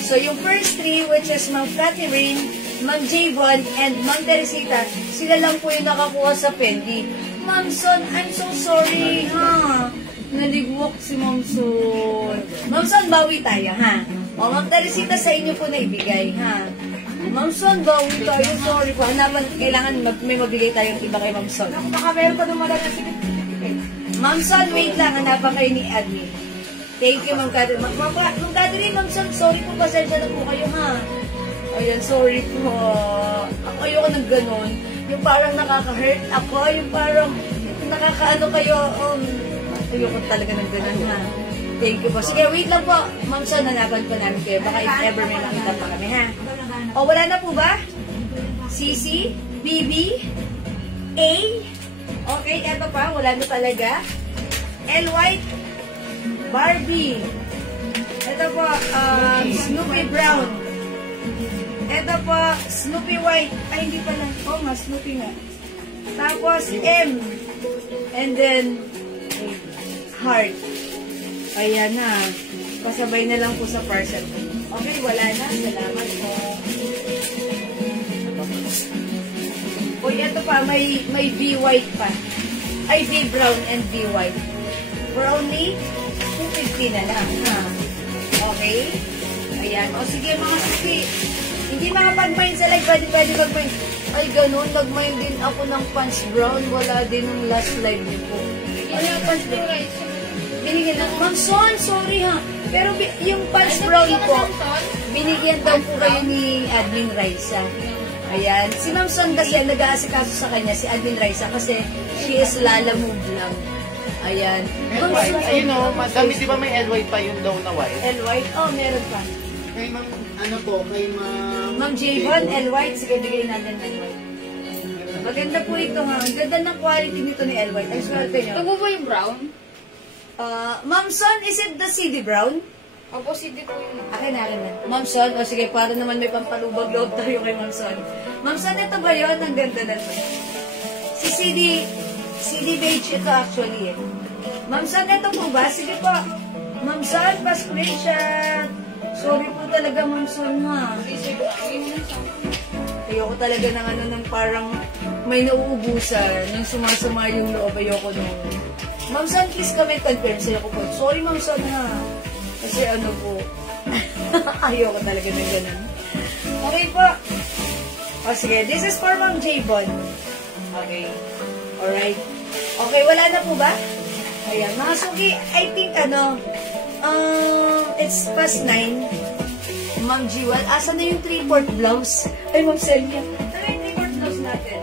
So yung first three, which is Ma'am Catherine, Ma'am J-Bon, and Ma'am Teresita, sila lang po yung nakakuha sa Fendi. Ma'am Son, I'm so sorry, ha? Naligwak si Ma'am Son. Ma'am Son, bawi tayo, ha? O, Ma'am Teresita, sa inyo po na ibigay, ha? Ma'am Son, bawi tayo. Sorry po. Hanapan, kailangan may mabigay tayong iba kay Ma'am Son. Baka meron pa dumala na sige. Ma'am Son, wait lang. Hanapan kayo ni Admin. Thank you, Ma'am Catherine. Ma'am Catherine, Ma'am Son, sorry po. Pasensya na po kayo, ha? Ayan, sorry po. Ayoko ng ganon. Yung parang nakaka-hurt ako. Yung parang nakakaano kayo. Ayoko talaga ng ganon, ha? Thank you po. Sige, wait lang po. Ma'am Son, hanapan po namin kayo. Baka if ever may nakita pa kami, ha? O, wala na po ba? CC, BB, A, okay, eto pa, wala na talaga. L White, Barbie, eto po, Snoopy Brown, eto po, Snoopy White, ay hindi pa lang, nga, Snoopy nga. Tapos, M, and then, Heart. Ayan na. Pasabay na lang po sa parcel. Okay, wala na. Salamat po. Uy, ito pa, may V-white pa. Ay, V-brown and V-white. For only 250 na lang. Ha? Okay? Ayan. O sige mga suki. Hindi makapag-mind sa live. Pwede mag-mind. Ay, ganun. Mag-mind din ako ng punch brown. Wala din ng last live niyo po. Wala punch brown guys. Binigyan ng... Ma'am Son, sorry ha. Pero yung punch brown po, binigyan daw po kayo ni Admin Raisa. Ayan. Si Ma'am Son kasi nag-aasikaso sa kanya, si Admin Raisa, kasi she is Lala Move lang. Ayan. Ma'am Son, Ayun o, madami di ba may L-white pa yung daw na white? L-white? Oh, meron pa. Kay ma'am, ano po, kay ma'am... Ma'am Javon, L-white. Sige, bigay natin L-white. Maganda po ito ha. Ang ganda ng quality nito ni L-white. Ay, swerte nyo. Tubo ba yung brown? Ma'am Son, is it the CD brown? Opo, CD po yun. Akin na rin. Ma'am Son, o sige, para naman may pampalubag loob tayo kay Ma'am Son. Ma'am Son, ito ba yun? Ang ganda na ito. Si CD beige ito actually eh. Ma'am Son, ito po ba? Sige po. Ma'am Son, pa-screenshot. Sorry po talaga, Ma'am Son ha. Ayoko talaga ng ano, ng parang may nauubusan, nang sumasama yung loob, ayoko nung. Ma'am Son, please comment confirm sa'yo ko po. Sorry, Ma'am Son ha. Kasi ano po, ayoko talaga ng ganun. Okay po. O sige, this is for Ma'am Javon. Okay. Alright. Okay, wala na po ba? Ayan, mga suki, I think it's past 9. Ma'am Jiwan, asa na yung 3/4 blouse? Ay, Ma'am Celia. Ano yung 3/4 blouse natin?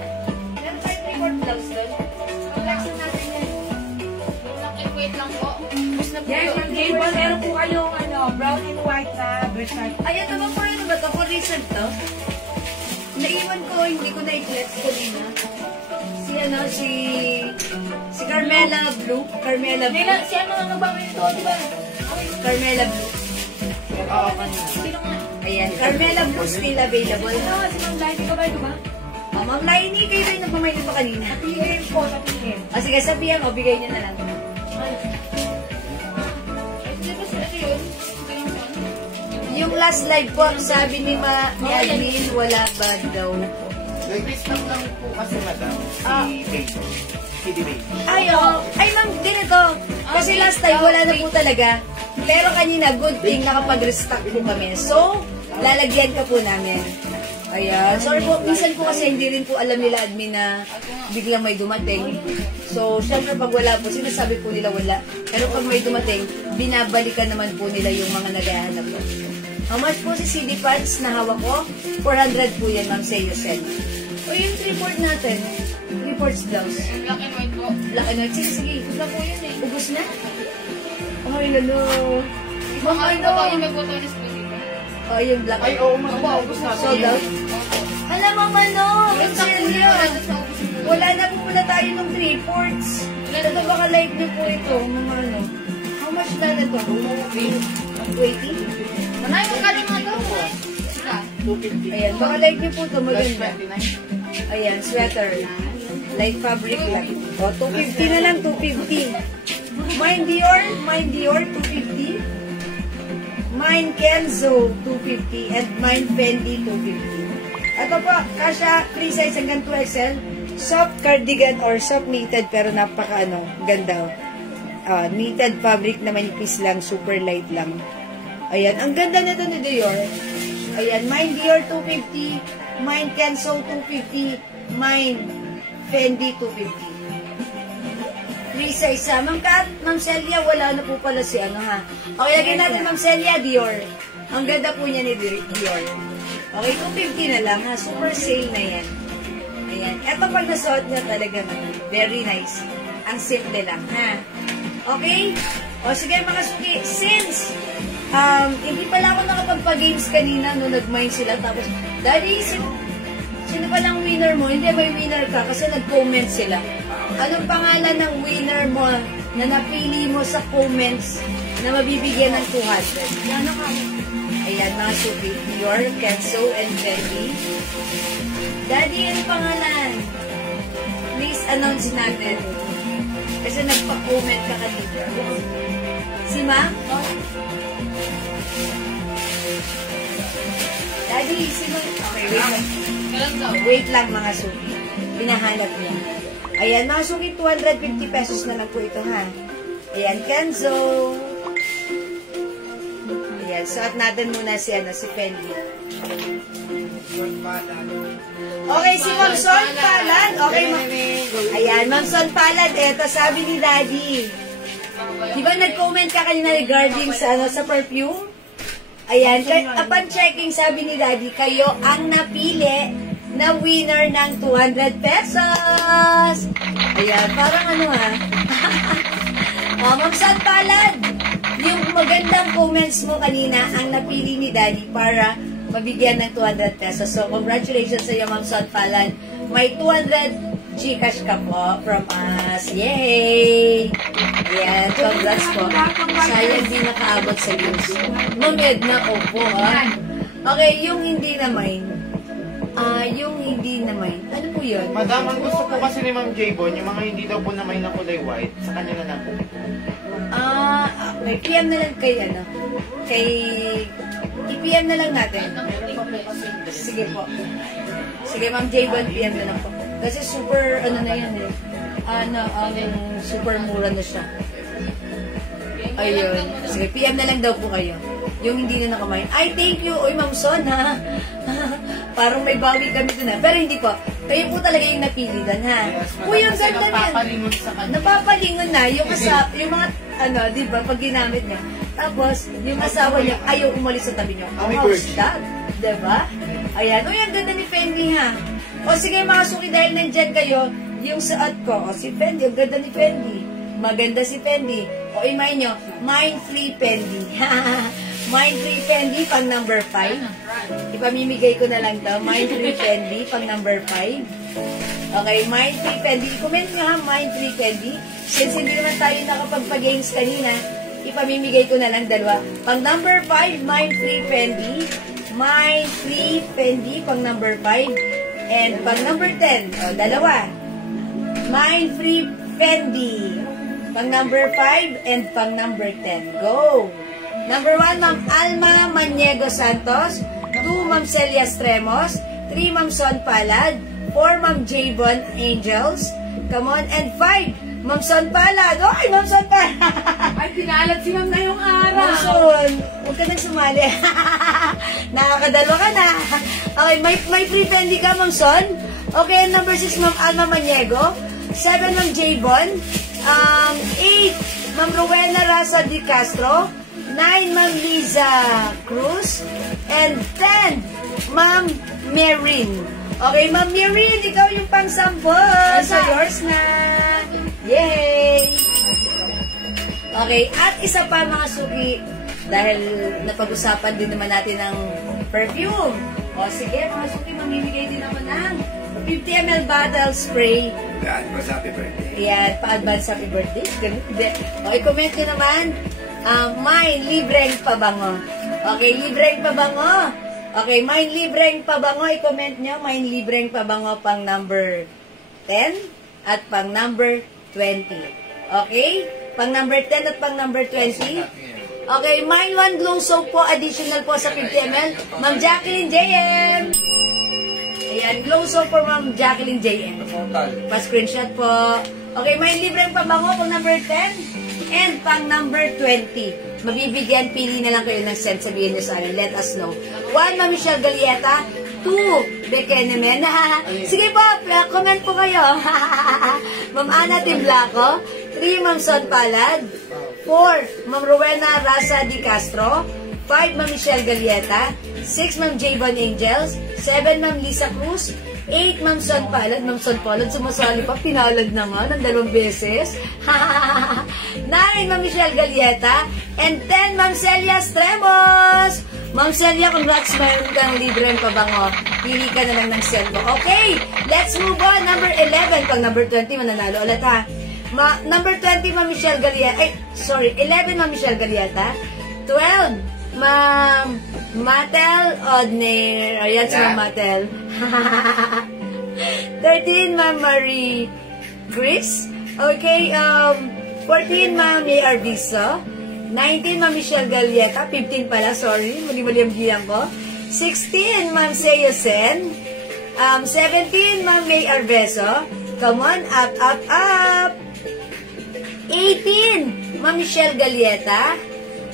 Meron tayong 3/4 blouse doon? Relaxan natin yan. Wait lang po. Bus na po Yes, yun. yung Javon, meron po kayong brown and white na breast. Ay, ito ba po yun ba? Ito po recent to? Naiwan ko, hindi ko na-i-flex kanina. Si Carmela Blue. Carmela Blue. Si ano na nagbago ito, di ba? Carmela Blue. Oo, kanina. Sino nga? Ayan, Carmela Blue still available. Sino nga si Ma'am Lighty ka ba ito ba? Ma'am Lainey, kayo rin nagpamainin pa kanina. PM po, sa PM. Sige, sabihan o, bigay niyo na lang. Hindi ba sila yun? Yung last live po, sabi ni Admin, wala ba daw po? Nag-discount lang po kasi madam, si Beige. Si Beige. Ay, oo. Ay, ma'am, din ito. Kasi last time, wala na po talaga. Pero kanina, good thing, nakapag-restock po kami. So, lalagyan ka po namin. Ayan. Sorry po, minsan po kasi hindi rin po alam nila admin na biglang may dumating. So, syempre pag wala po, sinasabi po nila wala. Pero pag may dumating, binabalikan naman po nila yung mga naghahanap po. How much po si CD Pants na hawak ko? 400 po yan, ma'am, sa Yusel. O yung 3/4 natin, 3/4 blouse. Yung black and white po. Black and white. Sige. Bus na po yun eh. Ubus na? Ay, lalo. Mga Mga ano po yung may botones po dito. Oh, yung black. Ay, oo, ubus na. Sold out? Alam mo man, no? Yung stock po Seryo. wala na sa ubus po. Wala na po pala tayo ng 3/4. Ito baka live niyo po ito. Mga ano. How much na ito? 20? Manay, magkano nga daw? Isa. 250. Ayan, baka live niyo po ito. Plus Maganda. 29. Ayan, sweater. Light fabric lang. O, 250 na lang, 250. Mine Dior, 250. Mine Kenzo, 250. And mine Fendi, 250. Ito po, kasha, free size hanggang 2XL. Soft cardigan or soft knitted, pero napaka ganda. Knitted fabric na manipis lang, super light lang. Ayan, ang ganda nito ni Dior. Ayan, mine Dior, 250. Mine Kenzo, 250. Mine Fendi, 250. Free size ha. Ma'am Kat, Ma'am Celia, wala na po pala si ha. Okay, lagyan natin Ma'am Celia, Dior. Ang ganda po niya ni Dior. Okay, 250 na lang ha. Super sale na yan. Ayan. Eto pag nasuot niya talaga very nice. Ang simple lang ha. Okay? O sige mga suki, since hindi pala ako nakapagpa-games kanina nung nag-mine sila. Tapos, Daddy, sino palang winner mo? Hindi, may winner ka kasi nag-comment sila. Anong pangalan ng winner mo na napili mo sa comments na mabibigyan ng 200? Yan ka. Ayan, mga suki. Dior, Kenzo, and Fendi. Daddy, anong pangalan? Please announce natin. Kasi nagpa-comment ka kanina. Si Ma? Daddy, sino? Okay, wait lang. Wait lang mga suki. Pinahanap niya. Ayan, mga suki, 250 pesos na lang po ito, ha? Ayan, Kenzo. Ayan, suot natin muna si Fendi. Okay, si Ma'am Son Palad. Okay, ayan, Ma'am Son Palad. Eto, sabi ni Daddy. Di ba nag-comment ka kanina regarding sa perfume? Ayan, upon checking, sabi ni Daddy, kayo ang napili na winner ng 200 pesos. Ayan, parang ano ha. Ma'am Son Palad, yung magandang comments mo kanina ang napili ni Daddy para mabigyan ng 200 pesos. So, congratulations sa iyo, Ma'am Son Palad. May 200 Gcash ka po from us. Yay! Ayan, congrats po. Sayang di nakaabot sa news. Ma'am Edna, opo ha. Okay, yung hindi naman. Ano po yun? Madam, ang gusto po kasi ni Ma'am J-Bon, yung mga hindi daw po na may na kulay white, sa kanya na lang po. Okay, PM na lang kay i-PM na lang natin. Sige po. Sige, Ma'am J-Bon, PM na lang po. Kasi super, ano na yan eh. Super mura na siya. Ayun. Sige, PM na lang daw po kayo. Yung hindi na nakamain. Ay, thank you. Uy, Ma'am Son, ha? Parang may bawi kami doon, ha? Pero hindi po. Kayo po talaga yung napili doon, ha? Uy, ang ganda niyan. Napapalingon sa kanya. Napapalingon na. Yung mga, di ba, pag ginamit niya. Tapos, yung asawa niya, ayaw umalis sa tabi niya. How's that? Diba? Ayan. Uy, ang ganda ni Fendi, ha? O sige, mga suki, dahil nandyan kayo, yung suot ko, o si Fendi, ang ganda ni Fendi. Maganda si Fendi. O imay nyo, Mind-Free Fendi. Mind-Free Fendi, pang number 5. Ipamimigay ko na lang to. Mind-Free Fendi, pang number 5. Okay, Mind-Free Fendi. I-comment nyo ha, Mind-Free Fendi. Since hindi naman tayo nakapagpa-games kanina, ipamimigay ko na lang dalawa. Pang number 5, Mind-Free Fendi. Mind-Free Fendi, pang number 5. And pang number 10, dalawa. Mind-Free Fendi. Pang number 5 and pang number 10. Go! Number 1, Ma'am Alma Maniego Santos. 2, Ma'am Celia Stremos. 3, Ma'am Son Palad. 4, Ma'am J-Bon Angels. Come on. And 5, Ma'am Son Palad. Ay, Ma'am Son Palad. Ay, pinalat si Ma'am ngayong araw. Ma'am Son, huwag ka nang sumali. Nakakadalwa ka na. Okay, may free Fendi ka, Ma'am Son. Okay, number 6, Ma'am Alma Maniego. 7, Ma'am J-Bon. 8, Ma'am Rowena Raza Di Castro. 9, Ma'am Liza Cruz. And 10, Ma'am Merin. Okay, Ma'am Merin, ikaw yung pang-sampo. So, yours na. Yay! Okay, at isa pa mga suki, dahil napag-usapan din naman natin ng perfume. O sige, mga suki, mamimigay din naman ng 50 ml bottle spray. Pa-advance happy birthday. Yan, pa-advance happy birthday. Okay, comment nyo naman. May libreng pabango. Okay, libreng pabango. Okay, may libreng pabango. I-comment nyo, may libreng pabango pang number 10 at pang number 20. Okay? Pang number 10 at pang number 20. Okay, mine one glow soap po, additional po sa 50 ml. Ma'am Jacqueline JM. Ayan, glow soap for Ma'am Jacqueline JM. Pa-screenshot po. Okay, may libreng pabango pang number 10 and pang number 20. Mabibigyan, pili na lang kayo ng send. Sabihin nyo sa amin, let us know. 1, Ma'am Michelle Galieta. 2, Bekenemen. Sige po, comment po kayo. Ma'am Ana Timblaco. 3, Ma'am Son Palad. 4, Ma'am Rowena Raza Di Castro. 5, Ma'am Michelle Galieta. 6, Ma'am J-Bon Angels. 7, Ma'am Lisa Cruz. 8, Ma'am Son Palad. Ma'am Son Palad, sumasali pa. Pinalad na nga ng 2 beses. 9, Ma'am Michelle Galieta. And 10, Ma'am Celia Stremos. Ma'am Celia, congrats, mayroon kang libreng pabango. Pili ka na lang ng send mo. Okay, let's move on. Number 11. Pag number 20, mananalo ulit ha. Number 20, Ma'am Michelle Galieta. 11, Ma'am Michelle Galieta. 12, Ma'am Matel Odner. Ayan si Ma'am Matel. 13, Ma'am Marie Grace. Okay, 14, Ma'am A.R. Viso. 19, Ma'am Michelle Galieta. 15 pala, sorry. Mali-mali ang biyang ko. 16, Ma'am Seyosen. 17, Ma'am May Arbeso. Come on, up, up, up. 18, Ma'am Michelle Galieta.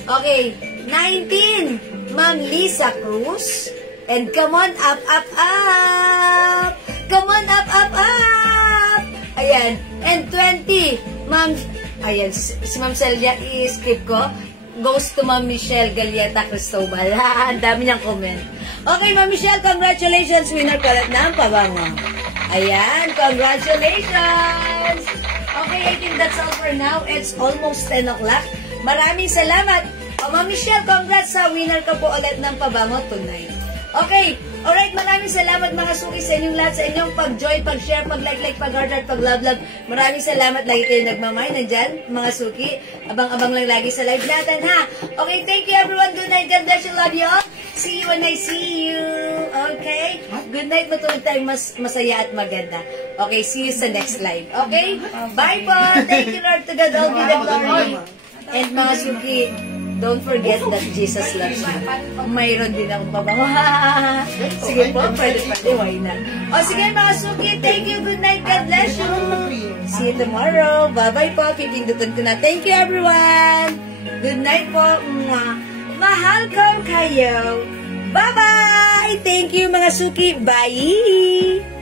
Okay, 19, Ma'am Lisa Cruz. And come on, up, up, up. Come on, up, up, up. Ayan. And 20, Ma'am, ayan, si Ma'am Celia, i-skip ko. Goes to Ma'am Michelle Galieta Cristobal. Ang dami niyang comment. Okay, Ma'am Michelle, congratulations. Winner ka ulit ng pabango. Ayan, congratulations. Okay, I think that's all for now. It's almost 10 o'clock. Maraming salamat. Ma'am Michelle, congrats sa winner ka po ulit ng pabango tonight. Okay, alright, maraming salamat mga suki sa inyong lahat, sa inyong pag-join, pag-share, pag-like, pag-heart, pag-love. Maraming salamat, lagi kayo nagmamay, nandyan, mga suki. Abang-abang lang lagi sa live natin, ha? Okay, thank you everyone. Good night. God bless you. Love you all. See you when I see you. Okay? Good night. Matulog tayong masaya at maganda. Okay, see you sa next live. Okay? Bye po. Thank you, Lord. To God all be the glory. And mga suki, don't forget that Jesus loves you. Mayroon din akong pabango. Sige po, pwede, why not? O sige mga suki, thank you, good night, God bless you. See you tomorrow. Bye-bye po, pipindutan ko na. Thank you everyone. Good night po. Mahal ko kayo. Bye-bye. Thank you mga suki. Bye.